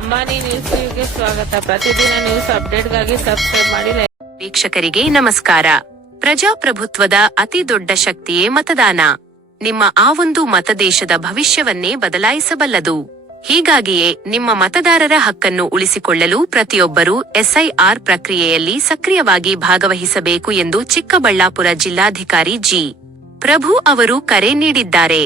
Ambani news ಟಿವಿಗೆ ಸ್ವಾಗತ. ಪ್ರತಿದಿನ ನ್ಯೂಸ್ ಅಪ್ಡೇಟ್ಗಾಗಿ ಸಬ್ಸ್ಕ್ರೈಬ್ ಮಾಡಿ. ವೀಕ್ಷಕರಿಗೆ ನಮಸ್ಕಾರ. ಪ್ರಜಾಪ್ರಭುತ್ವದ ಅತಿ ದೊಡ್ಡ ಶಕ್ತಿಯೇ ಮತದಾನ. ನಿಮ್ಮ ಆ ಒಂದು ಮತ ದೇಶದ ಭವಿಷ್ಯವನ್ನೇ ಬದಲಾಯಿಸಬಲ್ಲದು. ಹೀಗಾಗಿಯೇ ನಿಮ್ಮ ಮತದಾರರ ಹಕ್ಕನ್ನು ಉಳಿಸಿಕೊಳ್ಳಲು ಪ್ರತಿಯೊಬ್ಬರೂ ಎಸ್ಐಆರ್ ಪ್ರಕ್ರಿಯೆಯಲ್ಲಿ ಸಕ್ರಿಯವಾಗಿ ಭಾಗವಹಿಸಬೇಕು ಎಂದು ಚಿಕ್ಕಬಳ್ಳಾಪುರ ಜಿಲ್ಲಾಧಿಕಾರಿ ಜಿ. ಪ್ರಭು ಅವರು ಕರೆ ನೀಡಿದ್ದಾರೆ.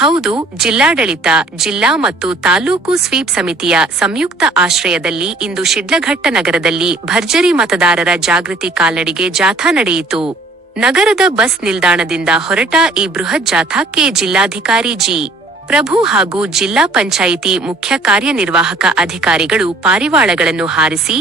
ಹೌದು, ಜಿಲ್ಲಾಡಳಿತ, ಜಿಲ್ಲಾ ಮತ್ತು ತಾಲೂಕು ಸ್ವೀಪ್ ಸಮಿತಿಯ ಸಂಯುಕ್ತ ಆಶ್ರಯದಲ್ಲಿ ಇಂದು ಶಿಡ್ಲಘಟ್ಟ ನಗರದಲ್ಲಿ ಭರ್ಜರಿ ಮತದಾರರ ಜಾಗೃತಿ ಕಾಲ್ನಡಿಗೆ ಜಾಥಾ ನಡೆಯಿತು. ನಗರದ ಬಸ್ ನಿಲ್ದಾಣದಿಂದ ಹೊರಟ ಈ ಬೃಹತ್ ಜಾಥಾಕ್ಕೆ ಜಿಲ್ಲಾಧಿಕಾರಿ ಜಿ. ಪ್ರಭು ಹಾಗೂ ಜಿಲ್ಲಾ ಪಂಚಾಯಿತಿ ಮುಖ್ಯ ಕಾರ್ಯನಿರ್ವಾಹಕ ಅಧಿಕಾರಿಗಳು ಪಾರಿವಾಳಗಳನ್ನು ಹಾರಿಸಿ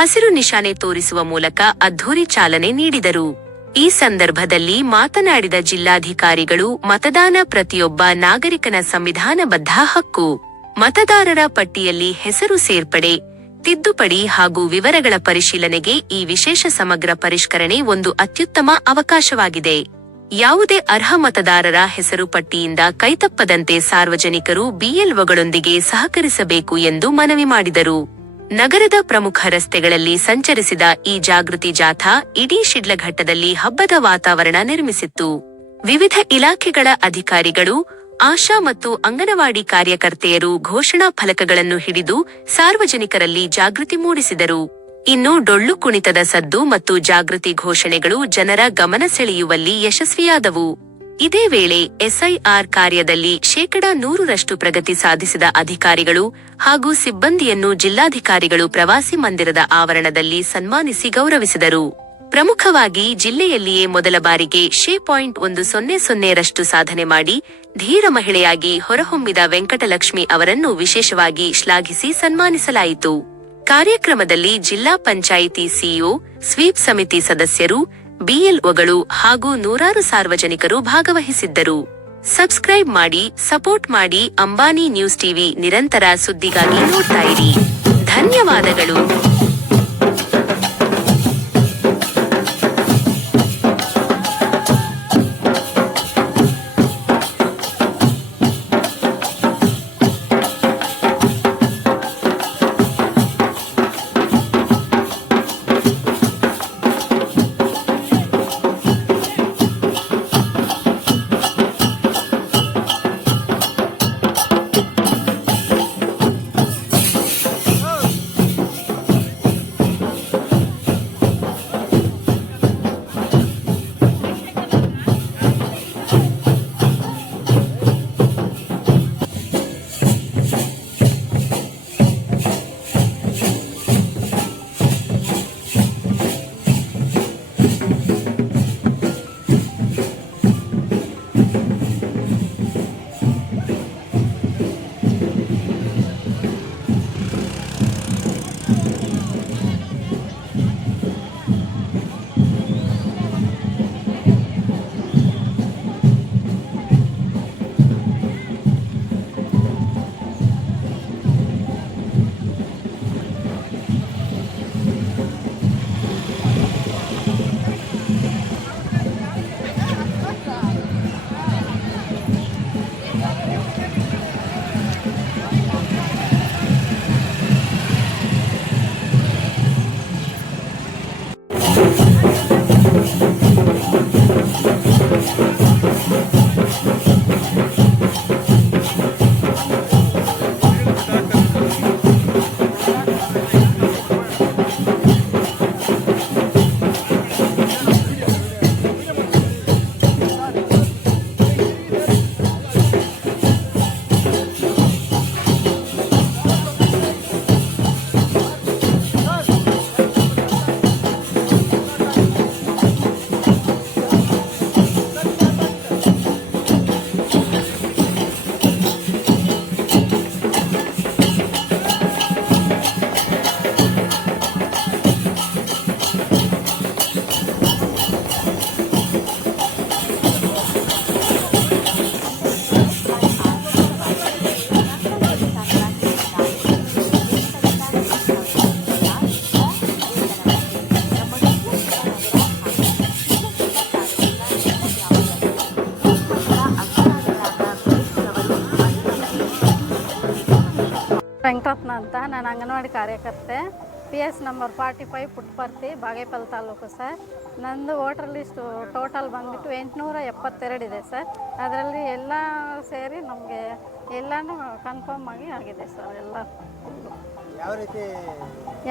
ಹಸಿರು ನಿಶಾನೆ ತೋರಿಸುವ ಮೂಲಕ ಅದ್ಧೂರಿ ಚಾಲನೆ ನೀಡಿದರು. ಈ ಸಂದರ್ಭದಲ್ಲಿ ಮಾತನಾಡಿದ ಜಿಲ್ಲಾಧಿಕಾರಿಗಳು, ಮತದಾನ ಪ್ರತಿಯೊಬ್ಬ ನಾಗರಿಕನ ಸಂವಿಧಾನಬದ್ಧ ಹಕ್ಕು. ಮತದಾರರ ಪಟ್ಟಿಯಲ್ಲಿ ಹೆಸರು ಸೇರ್ಪಡೆ, ತಿದ್ದುಪಡಿ ಹಾಗೂ ವಿವರಗಳ ಪರಿಶೀಲನೆಗೆ ಈ ವಿಶೇಷ ಸಮಗ್ರ ಪರಿಷ್ಕರಣೆ ಒಂದು ಅತ್ಯುತ್ತಮ ಅವಕಾಶವಾಗಿದೆ. ಯಾವುದೇ ಅರ್ಹ ಮತದಾರರ ಹೆಸರು ಪಟ್ಟಿಯಿಂದ ಕೈತಪ್ಪದಂತೆ ಸಾರ್ವಜನಿಕರು ಬಿಎಲ್ಒಗಳೊಂದಿಗೆ ಸಹಕರಿಸಬೇಕು ಎಂದು ಮನವಿ ಮಾಡಿದರು. ನಗರದ ಪ್ರಮುಖ ರಸ್ತೆಗಳಲ್ಲಿ ಸಂಚರಿಸಿದ ಈ ಜಾಗೃತಿ ಜಾಥಾ ಇಡೀ ಶಿಡ್ಲಘಟ್ಟದಲ್ಲಿ ಹಬ್ಬದ ವಾತಾವರಣ ನಿರ್ಮಿಸಿತ್ತು. ವಿವಿಧ ಇಲಾಖೆಗಳ ಅಧಿಕಾರಿಗಳು, ಆಶಾ ಮತ್ತು ಅಂಗನವಾಡಿ ಕಾರ್ಯಕರ್ತೆಯರು ಘೋಷಣಾ ಫಲಕಗಳನ್ನು ಹಿಡಿದು ಸಾರ್ವಜನಿಕರಲ್ಲಿ ಜಾಗೃತಿ ಮೂಡಿಸಿದರು. ಇನ್ನು ಡೊಳ್ಳು ಕುಣಿತದ ಸದ್ದು ಮತ್ತು ಜಾಗೃತಿ ಘೋಷಣೆಗಳು ಜನರ ಗಮನ ಸೆಳೆಯುವಲ್ಲಿ ಯಶಸ್ವಿಯಾದವು. ಇದೇ ವೇಳೆ ಎಸ್ಐಆರ್ ಕಾರ್ಯದಲ್ಲಿ 100% ಪ್ರಗತಿ ಸಾಧಿಸಿದ ಅಧಿಕಾರಿಗಳು ಹಾಗೂ ಸಿಬ್ಬಂದಿಯನ್ನು ಜಿಲ್ಲಾಧಿಕಾರಿಗಳು ಪ್ರವಾಸಿ ಮಂದಿರದ ಆವರಣದಲ್ಲಿ ಸನ್ಮಾನಿಸಿ ಗೌರವಿಸಿದರು. ಪ್ರಮುಖವಾಗಿ ಜಿಲ್ಲೆಯಲ್ಲಿಯೇ ಮೊದಲ ಬಾರಿಗೆ 0.100% ಸಾಧನೆ ಮಾಡಿ ಧೀರ ಮಹಿಳೆಯಾಗಿ ಹೊರಹೊಮ್ಮಿದ ವೆಂಕಟಲಕ್ಷ್ಮಿ ಅವರನ್ನು ವಿಶೇಷವಾಗಿ ಶ್ಲಾಘಿಸಿ ಸನ್ಮಾನಿಸಲಾಯಿತು. ಕಾರ್ಯಕ್ರಮದಲ್ಲಿ ಜಿಲ್ಲಾ ಪಂಚಾಯಿತಿ ಸಿಇಒ, ಸ್ವೀಪ್ ಸಮಿತಿ ಸದಸ್ಯರು, ಬಿಎಲ್ಒಗಳು ಹಾಗೂ ನೂರಾರು ಸಾರ್ವಜನಿಕರು ಭಾಗವಹಿಸಿದ್ದರು. ಸಬ್ಸ್ಕ್ರೈಬ್ ಮಾಡಿ, ಸಪೋರ್ಟ್ ಮಾಡಿ. ಅಂಬಾನಿ ನ್ಯೂಸ್ ಟಿವಿ ನಿರಂತರ ಸುದ್ದಿಗಾಗಿ ನೋಡ್ತಾ ಇರಿ. ಧನ್ಯವಾದಗಳು. ವೆಂಕಟರತ್ನ ಅಂತ, ನಾನು ಅಂಗನವಾಡಿ ಕಾರ್ಯಕರ್ತೆ. PS number 45 Puttaparthi, Bagepalli taluk sir. ನಂದು ವೋಟರ್ ಲಿಸ್ಟು ಟೋಟಲ್ ಬಂದುಬಿಟ್ಟು 872 ಇದೆ ಸರ್. ಅದರಲ್ಲಿ ಎಲ್ಲ ಸೇರಿ ನಮಗೆ ಎಲ್ಲನೂ ಕನ್ಫರ್ಮ್ ಆಗಿದೆ ಸರ್. ಎಲ್ಲ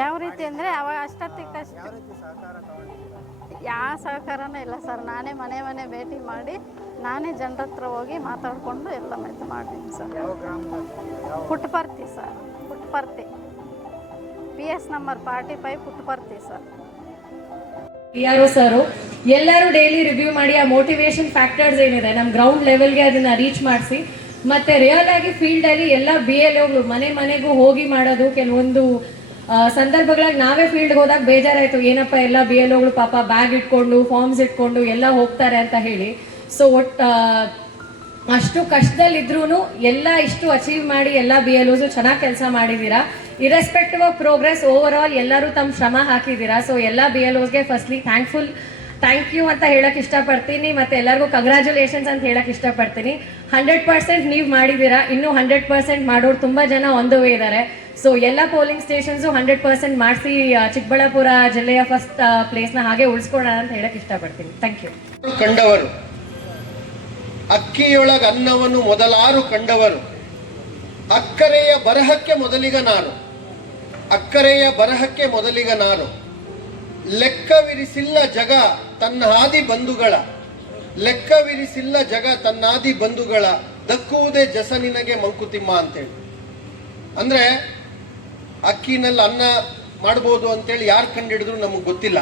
ಯಾವ ರೀತಿ ಅಂದರೆ ಅವಾಗ ಅಷ್ಟೊತ್ತಿಗಷ್ಟು ಯಾವ ಸಹಕಾರನೂ ಇಲ್ಲ ಸರ್. ನಾನೇ ಮನೆ ಭೇಟಿ ಮಾಡಿ ನಾನೇ ಜನರ ಹತ್ರ ಹೋಗಿ ಮಾತಾಡಿಕೊಂಡು ಎಲ್ಲ ಇದು ಮಾಡ್ತೀನಿ sir. Puttaparthi sir, Puttaparthi. PS number 45 Puttaparthi sir. PRO sir ಎಲ್ಲರೂ ಡೈಲಿ ರಿವ್ಯೂ ಮಾಡಿ ಆ ಮೋಟಿವೇಶನ್ ಫ್ಯಾಕ್ಟರ್ಸ್ ಏನಿದೆ ನಮ್ಮ ಗ್ರೌಂಡ್ ಲೆವೆಲ್ಗೆ ಅದನ್ನ ರೀಚ್ ಮಾಡಿಸಿ, ಮತ್ತೆ ರಿಯಲ್ ಆಗಿ ಫೀಲ್ಡ್ ಅಲ್ಲಿ ಎಲ್ಲ BLOಗಳು ಮನೆಗೂ ಹೋಗಿ ಮಾಡೋದು. ಕೆಲವೊಂದು ಸಂದರ್ಭಗಳಾಗಿ ನಾವೇ ಫೀಲ್ಡ್ಗೆ ಹೋದಾಗ ಬೇಜಾರಾಯ್ತು, ಏನಪ್ಪ ಎಲ್ಲ BLOಗಳು ಪಾಪ ಬ್ಯಾಗ್ ಇಟ್ಕೊಂಡು ಫಾರ್ಮ್ಸ್ ಇಟ್ಕೊಂಡು ಎಲ್ಲ ಹೋಗ್ತಾರೆ ಅಂತ ಹೇಳಿ. ಸೊ ಅಷ್ಟು ಕಷ್ಟದಲ್ಲಿದ್ರೂ ಎಲ್ಲ ಇಷ್ಟು ಅಚೀವ್ ಮಾಡಿ ಎಲ್ಲ BLOs ಚೆನ್ನಾಗಿ ಕೆಲಸ ಮಾಡಿದ್ದೀರಾ. Irrespective of progress over all ಎಲ್ಲರೂ ತಮ್ಮ ಶ್ರಮ ಹಾಕಿದ್ದೀರಾ. ಸೊ ಎಲ್ಲ BLOsಗೆ ಫಸ್ಟ್ಲಿ ಥ್ಯಾಂಕ್ ಯು ಅಂತ ಹೇಳಕ್ ಇಷ್ಟಪಡ್ತೀನಿ. ಮತ್ತೆ ಎಲ್ಲರಿಗೂ ಕಂಗ್ರ್ಯಾಚುಲೇಷನ್ಸ್ ಅಂತ ಹೇಳಕ್ ಇಷ್ಟಪಡ್ತೀನಿ. 100% ನೀವು ಮಾಡಿದ್ದೀರಾ. ಇನ್ನೂ 100% ಮಾಡೋರು ತುಂಬಾ ಜನ ಆನ್ ದ ವೇ ಇದ್ದಾರೆ. ಸೊ ಎಲ್ಲ ಪೋಲಿಂಗ್ ಸ್ಟೇಷನ್ಸು 100% ಮಾಡಿಸಿ ಚಿಕ್ಕಬಳ್ಳಾಪುರ ಜಿಲ್ಲೆಯ ಫಸ್ಟ್ ಪ್ಲೇಸ್ನ ಹಾಗೆ ಉಳಿಸ್ಕೊಳ್ಳೋಣ ಅಂತ ಹೇಳಕ್ ಇಷ್ಟಪಡ್ತೀನಿ. Thank you. ಕಂಡವರು ಅಕ್ಕಿಯೊಳಗ ಅನ್ನವನ್ನು ಮೊದಲಾರು ಕಂಡವರು, ಅಕ್ಕರೆಯ ಬರಹಕ್ಕೆ ಮೊದಲಿಗ ನಾರು, ಅಕ್ಕರೆಯ ಬರಹಕ್ಕೆ ಮೊದಲಿಗ ನಾರು, ಲೆಕ್ಕವಿರಿಸಿಲ್ಲ ಜಗ ತನ್ನ ಆದಿ ಬಂಧುಗಳ, ಲೆಕ್ಕವಿರಿಸಿಲ್ಲ ಜಗ ತನ್ನಾದಿ ಬಂಧುಗಳ, ದಕ್ಕುವುದೇ ಜಸ ನಿನಗೆ ಮಂಕುತಿಮ್ಮ ಅಂತೇಳಿ. ಅಂದ್ರೆ ಅಕ್ಕಿನಲ್ಲಿ ಅನ್ನ ಮಾಡ್ಬೋದು ಅಂತೇಳಿ ಯಾರು ಕಂಡಿಡಿದ್ರು ನಮಗೆ ಗೊತ್ತಿಲ್ಲ.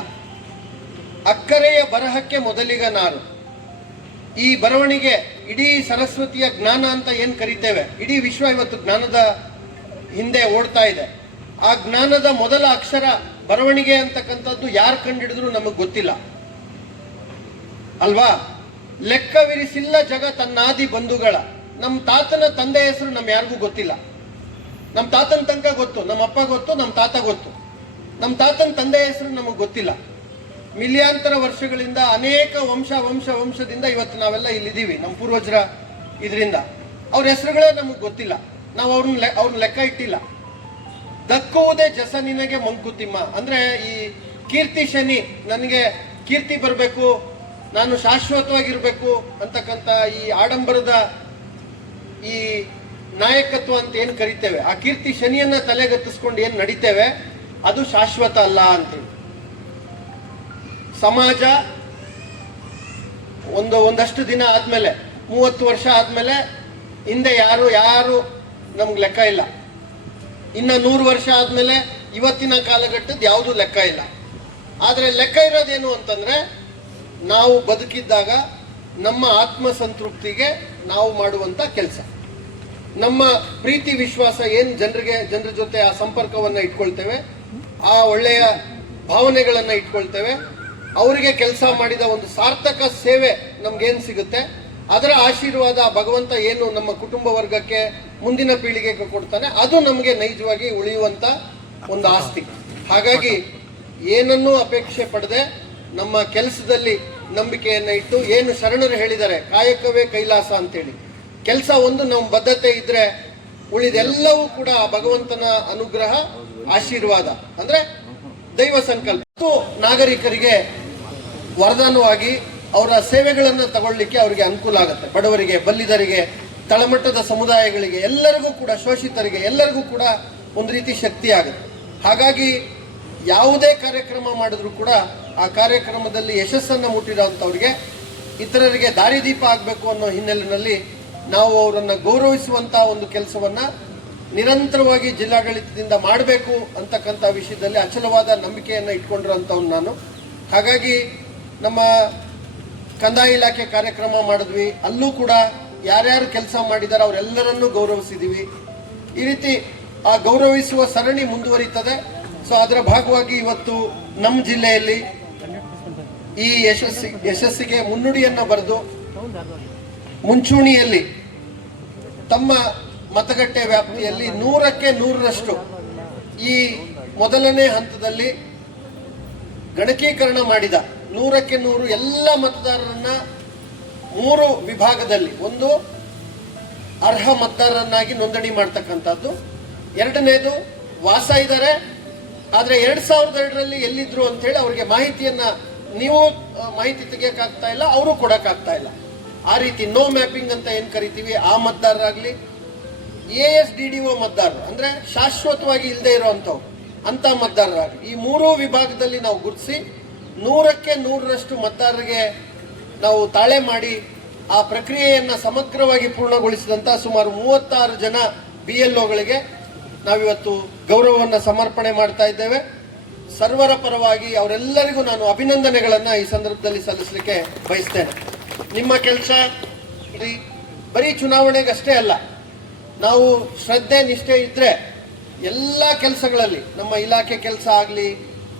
ಅಕ್ಕರೆಯ ಬರಹಕ್ಕೆ ಮೊದಲಿಗ ನಾರು. ಈ ಬರವಣಿಗೆ ಇಡೀ ಸರಸ್ವತಿಯ ಜ್ಞಾನ ಅಂತ ಏನ್ ಕರಿತೇವೆ, ಇಡೀ ವಿಶ್ವ ಇವತ್ತು ಜ್ಞಾನದ ಹಿಂದೆ ಓಡ್ತಾ ಇದೆ. ಆ ಜ್ಞಾನದ ಮೊದಲ ಅಕ್ಷರ ಬರವಣಿಗೆ ಅಂತಕ್ಕಂಥದ್ದು ಯಾರು ಕಂಡಿಡಿದ್ರು ನಮಗೆ ಗೊತ್ತಿಲ್ಲ ಅಲ್ವಾ. ಲೆಕ್ಕವಿರಿಸಿಲ್ಲ ಜಗ ತನ್ನಾದಿ ಬಂಧುಗಳ. ನಮ್ಮ ತಾತನ ತಂದೆ ಹೆಸರು ನಮ್ ಯಾರಿಗೂ ಗೊತ್ತಿಲ್ಲ. ನಮ್ಮ ತಾತನ ತನಕ ಗೊತ್ತು, ನಮ್ಮ ಅಪ್ಪ ಗೊತ್ತು, ನಮ್ಮ ತಾತ ಗೊತ್ತು. ನಮ್ಮ ತಾತನ ತಂದೆ ಹೆಸರು ನಮಗೆ ಗೊತ್ತಿಲ್ಲ. ಮಿಲಿಯಾಂತರ ವರ್ಷಗಳಿಂದ ಅನೇಕ ವಂಶದಿಂದ ಇವತ್ತು ನಾವೆಲ್ಲ ಇಲ್ಲಿದ್ದೀವಿ. ನಮ್ಮ ಪೂರ್ವಜರ ಇದರಿಂದ ಅವ್ರ ಹೆಸರುಗಳೇ ನಮಗೆ ಗೊತ್ತಿಲ್ಲ. ನಾವು ಅವ್ರನ್ನ ಲೆಕ್ಕ ಇಟ್ಟಿಲ್ಲ. ದಕ್ಕುವುದೇ ಜಸ ನಿನಗೆ ಮಂಕುತಿಮ್ಮ ಅಂದ್ರೆ ಈ ಕೀರ್ತಿ ಶನಿ, ನನಗೆ ಕೀರ್ತಿ ಬರಬೇಕು, ನಾನು ಶಾಶ್ವತವಾಗಿರ್ಬೇಕು ಅಂತಕ್ಕಂಥ ಈ ಆಡಂಬರದ ಈ ನಾಯಕತ್ವ ಅಂತ ಏನ್ ಕರಿತೇವೆ, ಆ ಕೀರ್ತಿ ಶನಿಯನ್ನ ತಲೆಗತ್ತಿಸ್ಕೊಂಡು ಏನ್ ನಡಿತೇವೆ ಅದು ಶಾಶ್ವತ ಅಲ್ಲ ಅಂತೇಳಿ. ಸಮಾಜ ಒಂದಷ್ಟು ದಿನ ಆದ್ಮೇಲೆ, 30 ವರ್ಷ ಆದ್ಮೇಲೆ ಹಿಂದೆ ಯಾರು ನಮ್ಗೆ ಲೆಕ್ಕ ಇಲ್ಲ. ಇನ್ನ 100 ವರ್ಷ ಆದ್ಮೇಲೆ ಇವತ್ತಿನ ಕಾಲಘಟ್ಟದ ಯಾವುದು ಲೆಕ್ಕ ಇಲ್ಲ. ಆದ್ರೆ ಲೆಕ್ಕ ಇರೋದೇನು ಅಂತಂದ್ರೆ ನಾವು ಬದುಕಿದ್ದಾಗ ನಮ್ಮ ಆತ್ಮಸಂತೃಪ್ತಿಗೆ ನಾವು ಮಾಡುವಂತ ಕೆಲಸ, ನಮ್ಮ ಪ್ರೀತಿ ವಿಶ್ವಾಸ ಏನ್ ಜನರ ಜೊತೆ ಆ ಸಂಪರ್ಕವನ್ನ ಇಟ್ಕೊಳ್ತೇವೆ, ಆ ಒಳ್ಳೆಯ ಭಾವನೆಗಳನ್ನ ಇಟ್ಕೊಳ್ತೇವೆ, ಅವರಿಗೆ ಕೆಲಸ ಮಾಡಿದ ಒಂದು ಸಾರ್ಥಕ ಸೇವೆ ನಮ್ಗೇನ್ ಸಿಗುತ್ತೆ, ಅದರ ಆಶೀರ್ವಾದ ಭಗವಂತ ಏನು ನಮ್ಮ ಕುಟುಂಬ ವರ್ಗಕ್ಕೆ ಮುಂದಿನ ಪೀಳಿಗೆಗೆ ಕೊಡ್ತಾನೆ, ಅದು ನಮಗೆ ನೈಜವಾಗಿ ಉಳಿಯುವಂತ ಒಂದು ಆಸ್ತಿ. ಹಾಗಾಗಿ ಏನನ್ನೂ ಅಪೇಕ್ಷೆ ಪಡದೆ ನಮ್ಮ ಕೆಲಸದಲ್ಲಿ ನಂಬಿಕೆಯನ್ನ ಇಟ್ಟು, ಏನು ಶರಣರು ಹೇಳಿದ್ದಾರೆ ಕಾಯಕವೇ ಕೈಲಾಸ ಅಂತೇಳಿ, ಕೆಲಸ ಒಂದು ನಮ್ಮ ಬದ್ಧತೆ ಇದ್ರೆ ಉಳಿದೆಲ್ಲವೂ ಕೂಡ ಭಗವಂತನ ಅನುಗ್ರಹ, ಆಶೀರ್ವಾದ ಅಂದ್ರೆ ದೈವ ಸಂಕಲ್ಪ. ನಾಗರಿಕರಿಗೆ ವರದಾನವಾಗಿ ಅವರ ಸೇವೆಗಳನ್ನು ತಗೊಳ್ಳಿಕ್ಕೆ ಅವರಿಗೆ ಅನುಕೂಲ ಆಗುತ್ತೆ. ಬಡವರಿಗೆ, ಬಲ್ಲಿದರಿಗೆ, ತಳಮಟ್ಟದ ಸಮುದಾಯಗಳಿಗೆ, ಎಲ್ಲರಿಗೂ ಕೂಡ, ಶೋಷಿತರಿಗೆ ಎಲ್ಲರಿಗೂ ಕೂಡ ಒಂದು ರೀತಿ ಶಕ್ತಿ ಆಗುತ್ತೆ. ಹಾಗಾಗಿ ಯಾವುದೇ ಕಾರ್ಯಕ್ರಮ ಮಾಡಿದ್ರು ಕೂಡ ಆ ಕಾರ್ಯಕ್ರಮದಲ್ಲಿ ಯಶಸ್ಸನ್ನು ಮುಟ್ಟಿರೋಂಥವ್ರಿಗೆ, ಇತರರಿಗೆ ದಾರಿದೀಪ ಆಗಬೇಕು ಅನ್ನೋ ಹಿನ್ನೆಲೆಯಲ್ಲಿ ನಾವು ಅವರನ್ನು ಗೌರವಿಸುವಂತ ಒಂದು ಕೆಲಸವನ್ನ ನಿರಂತರವಾಗಿ ಜಿಲ್ಲಾಡಳಿತದಿಂದ ಮಾಡಬೇಕು ಅಂತಕ್ಕಂಥ ವಿಷಯದಲ್ಲಿ ಅಚಲವಾದ ನಂಬಿಕೆಯನ್ನು ಇಟ್ಕೊಂಡಿರೋಂಥವ್ನು ನಾನು. ಹಾಗಾಗಿ ನಮ್ಮ ಕಂದಾಯ ಇಲಾಖೆ ಕಾರ್ಯಕ್ರಮ ಮಾಡಿದ್ವಿ, ಅಲ್ಲೂ ಕೂಡ ಯಾರ್ಯಾರು ಕೆಲಸ ಮಾಡಿದ್ದಾರೆ ಅವರೆಲ್ಲರನ್ನೂ ಗೌರವಿಸಿದ್ದೀವಿ. ಈ ರೀತಿ ಆ ಗೌರವಿಸುವ ಸರಣಿ ಮುಂದುವರಿತದೆ. ಸೊ ಅದರ ಭಾಗವಾಗಿ ಇವತ್ತು ನಮ್ಮ ಜಿಲ್ಲೆಯಲ್ಲಿ ಈ ಯಶಸ್ಸಿಗೆ ಮುನ್ನುಡಿಯನ್ನ ಬರೆದು ಮುಂಚೂಣಿಯಲ್ಲಿ ತಮ್ಮ ಮತಗಟ್ಟೆ ವ್ಯಾಪ್ತಿಯಲ್ಲಿ 100ಕ್ಕೆ 100ರಷ್ಟು ಈ ಮೊದಲನೇ ಹಂತದಲ್ಲಿ ಗಣಕೀಕರಣ ಮಾಡಿದ 100ಕ್ಕೆ 100 ಎಲ್ಲ ಮತದಾರರನ್ನ 3 ವಿಭಾಗದಲ್ಲಿ, ಒಂದು ಅರ್ಹ ಮತದಾರರನ್ನಾಗಿ ನೋಂದಣಿ ಮಾಡ್ತಕ್ಕಂಥದ್ದು, ಎರಡನೇದು ವಾಸ ಇದ್ದಾರೆ, ಆದರೆ 2002ರಲ್ಲಿ ಎಲ್ಲಿದ್ರು ಅಂತ ಹೇಳಿ ಅವ್ರಿಗೆ ಮಾಹಿತಿಯನ್ನ ನೀವು ಮಾಹಿತಿ ತೆಗಿಯಕ್ಕಾಗ್ತಾ ಇಲ್ಲ, ಅವರು ಕೊಡಕ್ಕಾಗ್ತಾ ಇಲ್ಲ. ಆ ರೀತಿ ನೋ ಮ್ಯಾಪಿಂಗ್ ಅಂತ ಏನ್ ಕರಿತೀವಿ ಆ ಮತದಾರರಾಗ್ಲಿ, ASDDO ಮತದಾರರು ಅಂದ್ರೆ ಶಾಶ್ವತವಾಗಿ ಇಲ್ಲದೆ ಇರುವಂತವ್ರು ಅಂತ ಮತದಾರರಾಗ್ಲಿ, ಈ ಮೂರೂ ವಿಭಾಗದಲ್ಲಿ ನಾವು ಗುರುತಿಸಿ 100ಕ್ಕೆ 100ರಷ್ಟು ಮತದಾರರಿಗೆ ನಾವು ತಾಳೆ ಮಾಡಿ ಆ ಪ್ರಕ್ರಿಯೆಯನ್ನ ಸಮಗ್ರವಾಗಿ ಪೂರ್ಣಗೊಳಿಸಿದಂತ ಸುಮಾರು 36 ಜನ BLOಗಳಿಗೆ ನಾವಿವತ್ತು ಗೌರವವನ್ನು ಸಮರ್ಪಣೆ ಮಾಡ್ತಾ ಇದ್ದೇವೆ. ಸರ್ವರ ಪರವಾಗಿ ಅವರೆಲ್ಲರಿಗೂ ನಾನು ಅಭಿನಂದನೆಗಳನ್ನ ಈ ಸಂದರ್ಭದಲ್ಲಿ ಸಲ್ಲಿಸಲಿಕ್ಕೆ ಬಯಸ್ತೇನೆ. ನಿಮ್ಮ ಕೆಲಸ ಬರೀ ಚುನಾವಣೆಗಷ್ಟೇ ಅಲ್ಲ, ನಾವು ಶ್ರದ್ಧೆ ನಿಷ್ಠೆ ಇದ್ರೆ ಎಲ್ಲ ಕೆಲಸಗಳಲ್ಲಿ ನಮ್ಮ ಇಲಾಖೆ ಕೆಲಸ ಆಗಲಿ,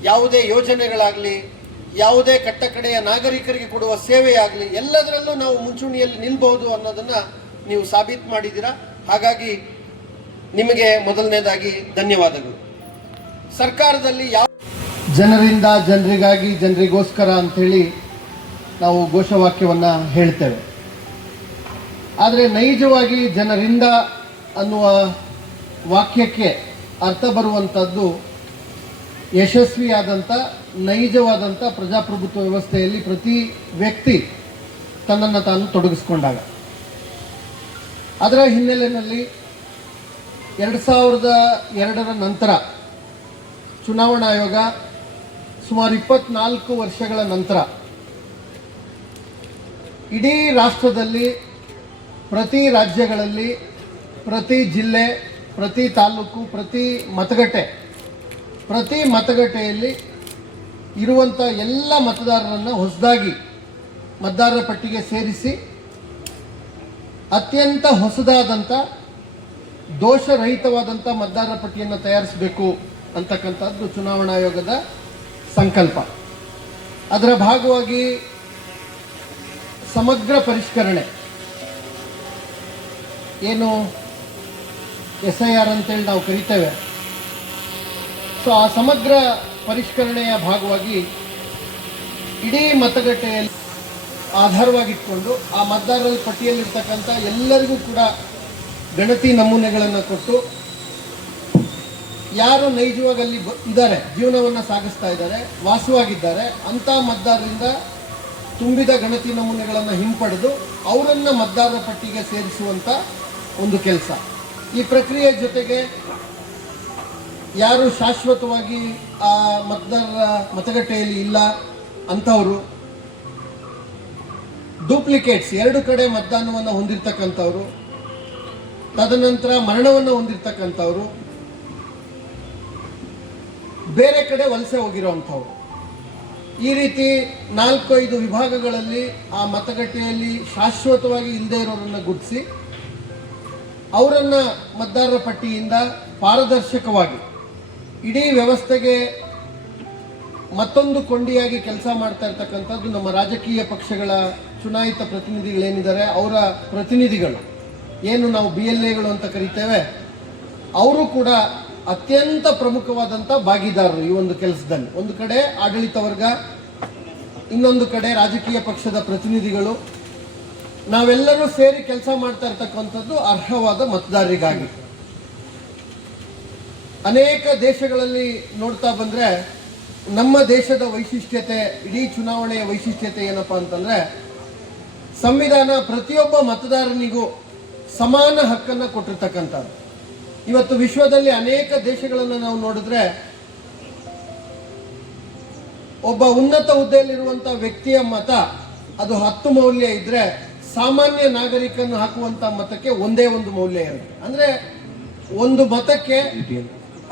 ಯಾವುದೇ ಯೋಜನೆಗಳಾಗಲಿ, ಯಾವುದೇ ಕಟ್ಟಕಡೆಯ ನಾಗರಿಕರಿಗೆ ಕೊಡುವ ಸೇವೆಯಾಗಲಿ, ಎಲ್ಲದರಲ್ಲೂ ನಾವು ಮುಂಚೂಣಿಯಲ್ಲಿ ನಿಲ್ಬಹುದು ಅನ್ನೋದನ್ನ ನೀವು ಸಾಬೀತು ಮಾಡಿದ್ದೀರಾ. ಹಾಗಾಗಿ ನಿಮಗೆ ಮೊದಲನೇದಾಗಿ ಧನ್ಯವಾದಗಳು. ಸರ್ಕಾರದಲ್ಲಿ ಯಾವ ಜನರಿಂದ ಜನರಿಗಾಗಿ ಜನರಿಗೋಸ್ಕರ ಅಂಥೇಳಿ ನಾವು ಘೋಷವಾಕ್ಯವನ್ನ ಹೇಳ್ತೇವೆ, ಆದರೆ ನೈಜವಾಗಿ ಜನರಿಂದ ಅನ್ನುವ ವಾಕ್ಯಕ್ಕೆ ಅರ್ಥ ಬರುವಂಥದ್ದು ಯಶಸ್ವಿಯಾದಂಥ ನೈಜವಾದಂಥ ಪ್ರಜಾಪ್ರಭುತ್ವ ವ್ಯವಸ್ಥೆಯಲ್ಲಿ ಪ್ರತಿ ವ್ಯಕ್ತಿ ತನ್ನನ್ನು ತಾನು ತೊಡಗಿಸ್ಕೊಂಡಾಗ. ಅದರ ಹಿನ್ನೆಲೆಯಲ್ಲಿ 2002ರ ನಂತರ ಚುನಾವಣಾ ಆಯೋಗ ಸುಮಾರು 24 ವರ್ಷಗಳ ನಂತರ ಇಡೀ ರಾಷ್ಟ್ರದಲ್ಲಿ ಪ್ರತಿ ರಾಜ್ಯಗಳಲ್ಲಿ ಪ್ರತಿ ಜಿಲ್ಲೆ, ಪ್ರತಿ ತಾಲೂಕು, ಪ್ರತಿ ಮತಗಟ್ಟೆಯಲ್ಲಿ ಇರುವಂಥ ಎಲ್ಲ ಮತದಾರರನ್ನು ಹೊಸದಾಗಿ ಮತದಾರರ ಪಟ್ಟಿಗೆ ಸೇರಿಸಿ ಅತ್ಯಂತ ಹೊಸದಾದಂಥ ದೋಷರಹಿತವಾದಂಥ ಮತದಾರರ ಪಟ್ಟಿಯನ್ನು ತಯಾರಿಸಬೇಕು ಅಂತಕ್ಕಂಥದ್ದು ಚುನಾವಣಾ ಆಯೋಗದ ಸಂಕಲ್ಪ. ಅದರ ಭಾಗವಾಗಿ ಸಮಗ್ರ ಪರಿಷ್ಕರಣೆ ಏನು SIR ಅಂತೇಳಿ ನಾವು ಕರಿತೇವೆ. ಸೊ ಆ ಸಮಗ್ರ ಪರಿಷ್ಕರಣೆಯ ಭಾಗವಾಗಿ ಇಡೀ ಮತಗಟ್ಟೆಯಲ್ಲಿ ಆಧಾರವಾಗಿಟ್ಕೊಂಡು ಆ ಮತದಾರರ ಪಟ್ಟಿಯಲ್ಲಿರ್ತಕ್ಕಂಥ ಎಲ್ಲರಿಗೂ ಕೂಡ ಗಣತಿ ನಮೂನೆಗಳನ್ನು ಕೊಟ್ಟು ಯಾರು ನೈಜವಾಗಿ ಅಲ್ಲಿ ಇದ್ದಾರೆ, ಜೀವನವನ್ನು ಸಾಗಿಸ್ತಾ ಇದ್ದಾರೆ, ವಾಸವಾಗಿದ್ದಾರೆ ಅಂಥ ಮತದಾರರಿಂದ ತುಂಬಿದ ಗಣತಿ ನಮೂನೆಗಳನ್ನು ಹಿಂಪಡೆದು ಅವರನ್ನು ಮತದಾರರ ಪಟ್ಟಿಗೆ ಸೇರಿಸುವಂಥ ಒಂದು ಕೆಲಸ. ಈ ಪ್ರಕ್ರಿಯೆ ಜೊತೆಗೆ ಯಾರು ಶಾಶ್ವತವಾಗಿ ಆ ಮತದಾರರ ಮತಗಟ್ಟೆಯಲ್ಲಿ ಇಲ್ಲ ಅಂಥವರು, ಡೂಪ್ಲಿಕೇಟ್ಸ್ 2 ಕಡೆ ಮತದಾನವನ್ನು ಹೊಂದಿರತಕ್ಕಂಥವ್ರು, ತದನಂತರ ಮರಣವನ್ನು ಹೊಂದಿರತಕ್ಕಂಥವ್ರು, ಬೇರೆ ಕಡೆ ವಲಸೆ ಹೋಗಿರೋವಂಥವ್ರು, ಈ ರೀತಿ 4-5 ವಿಭಾಗಗಳಲ್ಲಿ ಆ ಮತಗಟ್ಟೆಯಲ್ಲಿ ಶಾಶ್ವತವಾಗಿ ಇಲ್ಲದೆ ಇರೋರನ್ನು ಗುರುತಿಸಿ ಅವರನ್ನು ಮತದಾರರ ಪಟ್ಟಿಯಿಂದ ಪಾರದರ್ಶಕವಾಗಿ ಇಡೀ ವ್ಯವಸ್ಥೆಗೆ ಮತ್ತೊಂದು ಕೊಂಡಿಯಾಗಿ ಕೆಲಸ ಮಾಡ್ತಾ ಇರ್ತಕ್ಕಂಥದ್ದು ನಮ್ಮ ರಾಜಕೀಯ ಪಕ್ಷಗಳ ಚುನಾಯಿತ ಪ್ರತಿನಿಧಿಗಳೇನಿದ್ದಾರೆ ಅವರ ಪ್ರತಿನಿಧಿಗಳು, ಏನು ನಾವು BLAಗಳು ಅಂತ ಕರಿತೇವೆ, ಅವರು ಕೂಡ ಅತ್ಯಂತ ಪ್ರಮುಖವಾದಂಥ ಭಾಗಿದಾರರು ಈ ಒಂದು ಕೆಲಸದಲ್ಲಿ. ಒಂದು ಕಡೆ ಆಡಳಿತ ವರ್ಗ, ಇನ್ನೊಂದು ಕಡೆ ರಾಜಕೀಯ ಪಕ್ಷದ ಪ್ರತಿನಿಧಿಗಳು, ನಾವೆಲ್ಲರೂ ಸೇರಿ ಕೆಲಸ ಮಾಡ್ತಾ ಇರ್ತಕ್ಕಂಥದ್ದು ಅರ್ಹವಾದ ಮತದಾರರಿಗಾಗಿ. ಅನೇಕ ದೇಶಗಳಲ್ಲಿ ನೋಡ್ತಾ ಬಂದರೆ ನಮ್ಮ ದೇಶದ ವೈಶಿಷ್ಟ್ಯತೆ, ಇಡೀ ಚುನಾವಣೆಯ ವೈಶಿಷ್ಟ್ಯತೆ ಏನಪ್ಪಾ ಅಂತಂದ್ರೆ ಸಂವಿಧಾನ ಪ್ರತಿಯೊಬ್ಬ ಮತದಾರನಿಗೂ ಸಮಾನ ಹಕ್ಕನ್ನು ಕೊಟ್ಟಿರ್ತಕ್ಕಂಥದ್ದು. ಇವತ್ತು ವಿಶ್ವದಲ್ಲಿ ಅನೇಕ ದೇಶಗಳನ್ನು ನಾವು ನೋಡಿದ್ರೆ ಒಬ್ಬ ಉನ್ನತ ಹುದ್ದೆಯಲ್ಲಿರುವಂಥ ವ್ಯಕ್ತಿಯ ಮತ ಅದು 10 ಮೌಲ್ಯ ಇದ್ರೆ ಸಾಮಾನ್ಯ ನಾಗರಿಕನ್ನು ಹಾಕುವಂಥ ಮತಕ್ಕೆ ಒಂದೇ ಒಂದು ಮೌಲ್ಯ ಇರುತ್ತೆ. ಅಂದರೆ ಒಂದು ಮತಕ್ಕೆ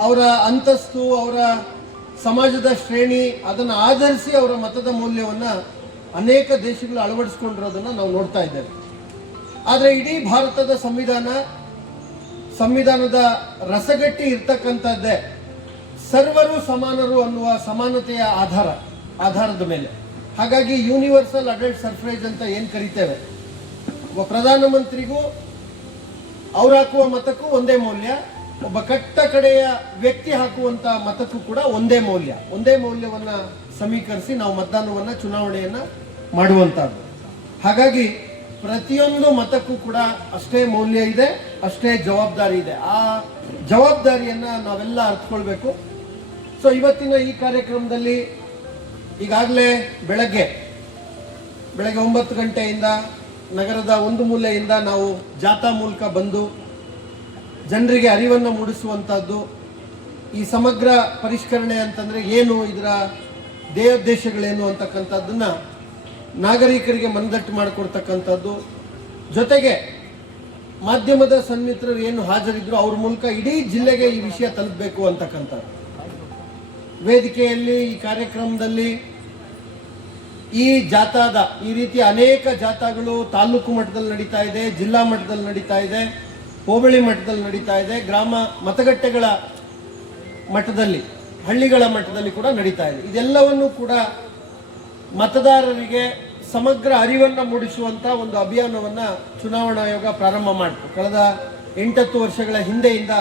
ಅವರ ಅಂತಸ್ತು, ಅವರ ಸಮಾಜದ ಶ್ರೇಣಿ, ಅದನ್ನು ಆಧರಿಸಿ ಅವರ ಮತದ ಮೌಲ್ಯವನ್ನು ಅನೇಕ ದೇಶಗಳು ಅಳವಡಿಸ್ಕೊಂಡಿರೋದನ್ನು ನಾವು ನೋಡ್ತಾ ಇದ್ದೇವೆ. ಆದರೆ ಇಡೀ ಭಾರತದ ಸಂವಿಧಾನದ ರಸಗಟ್ಟಿ ಇರ್ತಕ್ಕಂಥದ್ದೇ ಸರ್ವರು ಸಮಾನರು ಅನ್ನುವ ಸಮಾನತೆಯ ಆಧಾರದ ಮೇಲೆ. ಹಾಗಾಗಿ ಯೂನಿವರ್ಸಲ್ ಅಡಲ್ಟ್ ಸಫ್ರೇಜ್ ಅಂತ ಏನು ಕರಿತೇವೆ, ಒಬ್ಬ ಪ್ರಧಾನಮಂತ್ರಿಗೂ ಅವ್ರು ಹಾಕುವ ಮತಕ್ಕೂ ಒಂದೇ ಮೌಲ್ಯ, ಒಬ್ಬ ಕಟ್ಟ ಕಡೆಯ ವ್ಯಕ್ತಿ ಹಾಕುವಂತ ಮತಕ್ಕೂ ಕೂಡ ಒಂದೇ ಮೌಲ್ಯವನ್ನು ಸಮೀಕರಿಸಿ ನಾವು ಮತದಾನವನ್ನು ಚುನಾವಣೆಯನ್ನು ಮಾಡುವಂಥದ್ದು. ಹಾಗಾಗಿ ಪ್ರತಿಯೊಂದು ಮತಕ್ಕೂ ಕೂಡ ಅಷ್ಟೇ ಮೌಲ್ಯ ಇದೆ, ಅಷ್ಟೇ ಜವಾಬ್ದಾರಿ ಇದೆ. ಆ ಜವಾಬ್ದಾರಿಯನ್ನು ನಾವೆಲ್ಲ ಅರ್ಥಕೊಳ್ಬೇಕು. ಸೊ ಇವತ್ತಿನ ಈ ಕಾರ್ಯಕ್ರಮದಲ್ಲಿ ಈಗಾಗಲೇ ಬೆಳಗ್ಗೆ 9 ಗಂಟೆಯಿಂದ ನಗರದ ಒಂದು ಮೂಲೆಯಿಂದ ನಾವು ಜಾಥಾ ಮೂಲಕ ಬಂದು ಜನರಿಗೆ ಅರಿವನ್ನು ಮೂಡಿಸುವಂಥದ್ದು, ಈ ಸಮಗ್ರ ಪರಿಷ್ಕರಣೆ ಅಂತಂದರೆ ಏನು, ಇದರ ಧ್ಯೇಯೋದ್ದೇಶಗಳೇನು ಅಂತಕ್ಕಂಥದ್ದನ್ನು ನಾಗರಿಕರಿಗೆ ಮನದಟ್ಟು ಮಾಡಿಕೊಡ್ತಕ್ಕಂಥದ್ದು, ಜೊತೆಗೆ ಮಾಧ್ಯಮದ ಸನ್ಮಿತ್ರರು ಏನು ಹಾಜರಿದ್ರು ಅವ್ರ ಮೂಲಕ ಇಡೀ ಜಿಲ್ಲೆಗೆ ಈ ವಿಷಯ ತಲುಪಬೇಕು ಅಂತಕ್ಕಂಥದ್ದು. ವೇದಿಕೆಯಲ್ಲಿ ಈ ಕಾರ್ಯಕ್ರಮದಲ್ಲಿ ಈ ಜಾಥಾದ ಈ ರೀತಿ ಅನೇಕ ಜಾಥಾಗಳು ತಾಲೂಕು ಮಟ್ಟದಲ್ಲಿ ನಡೀತಾ ಇದೆ, ಜಿಲ್ಲಾ ಮಟ್ಟದಲ್ಲಿ ನಡೀತಾ ಇದೆ, ಹೋಬಳಿ ಮಟ್ಟದಲ್ಲಿ ನಡೀತಾ ಇದೆ, ಗ್ರಾಮ ಮತಗಟ್ಟೆಗಳ ಮಟ್ಟದಲ್ಲಿ, ಹಳ್ಳಿಗಳ ಮಟ್ಟದಲ್ಲಿ ಕೂಡ ನಡೀತಾ ಇದೆ. ಇದೆಲ್ಲವನ್ನು ಕೂಡ ಮತದಾರರಿಗೆ ಸಮಗ್ರ ಅರಿವನ್ನು ಮೂಡಿಸುವಂಥ ಒಂದು ಅಭಿಯಾನವನ್ನು ಚುನಾವಣಾ ಆಯೋಗ ಪ್ರಾರಂಭ ಮಾಡಿತು. ಕಳೆದ 8-10 ವರ್ಷಗಳ ಹಿಂದೆಯಿಂದ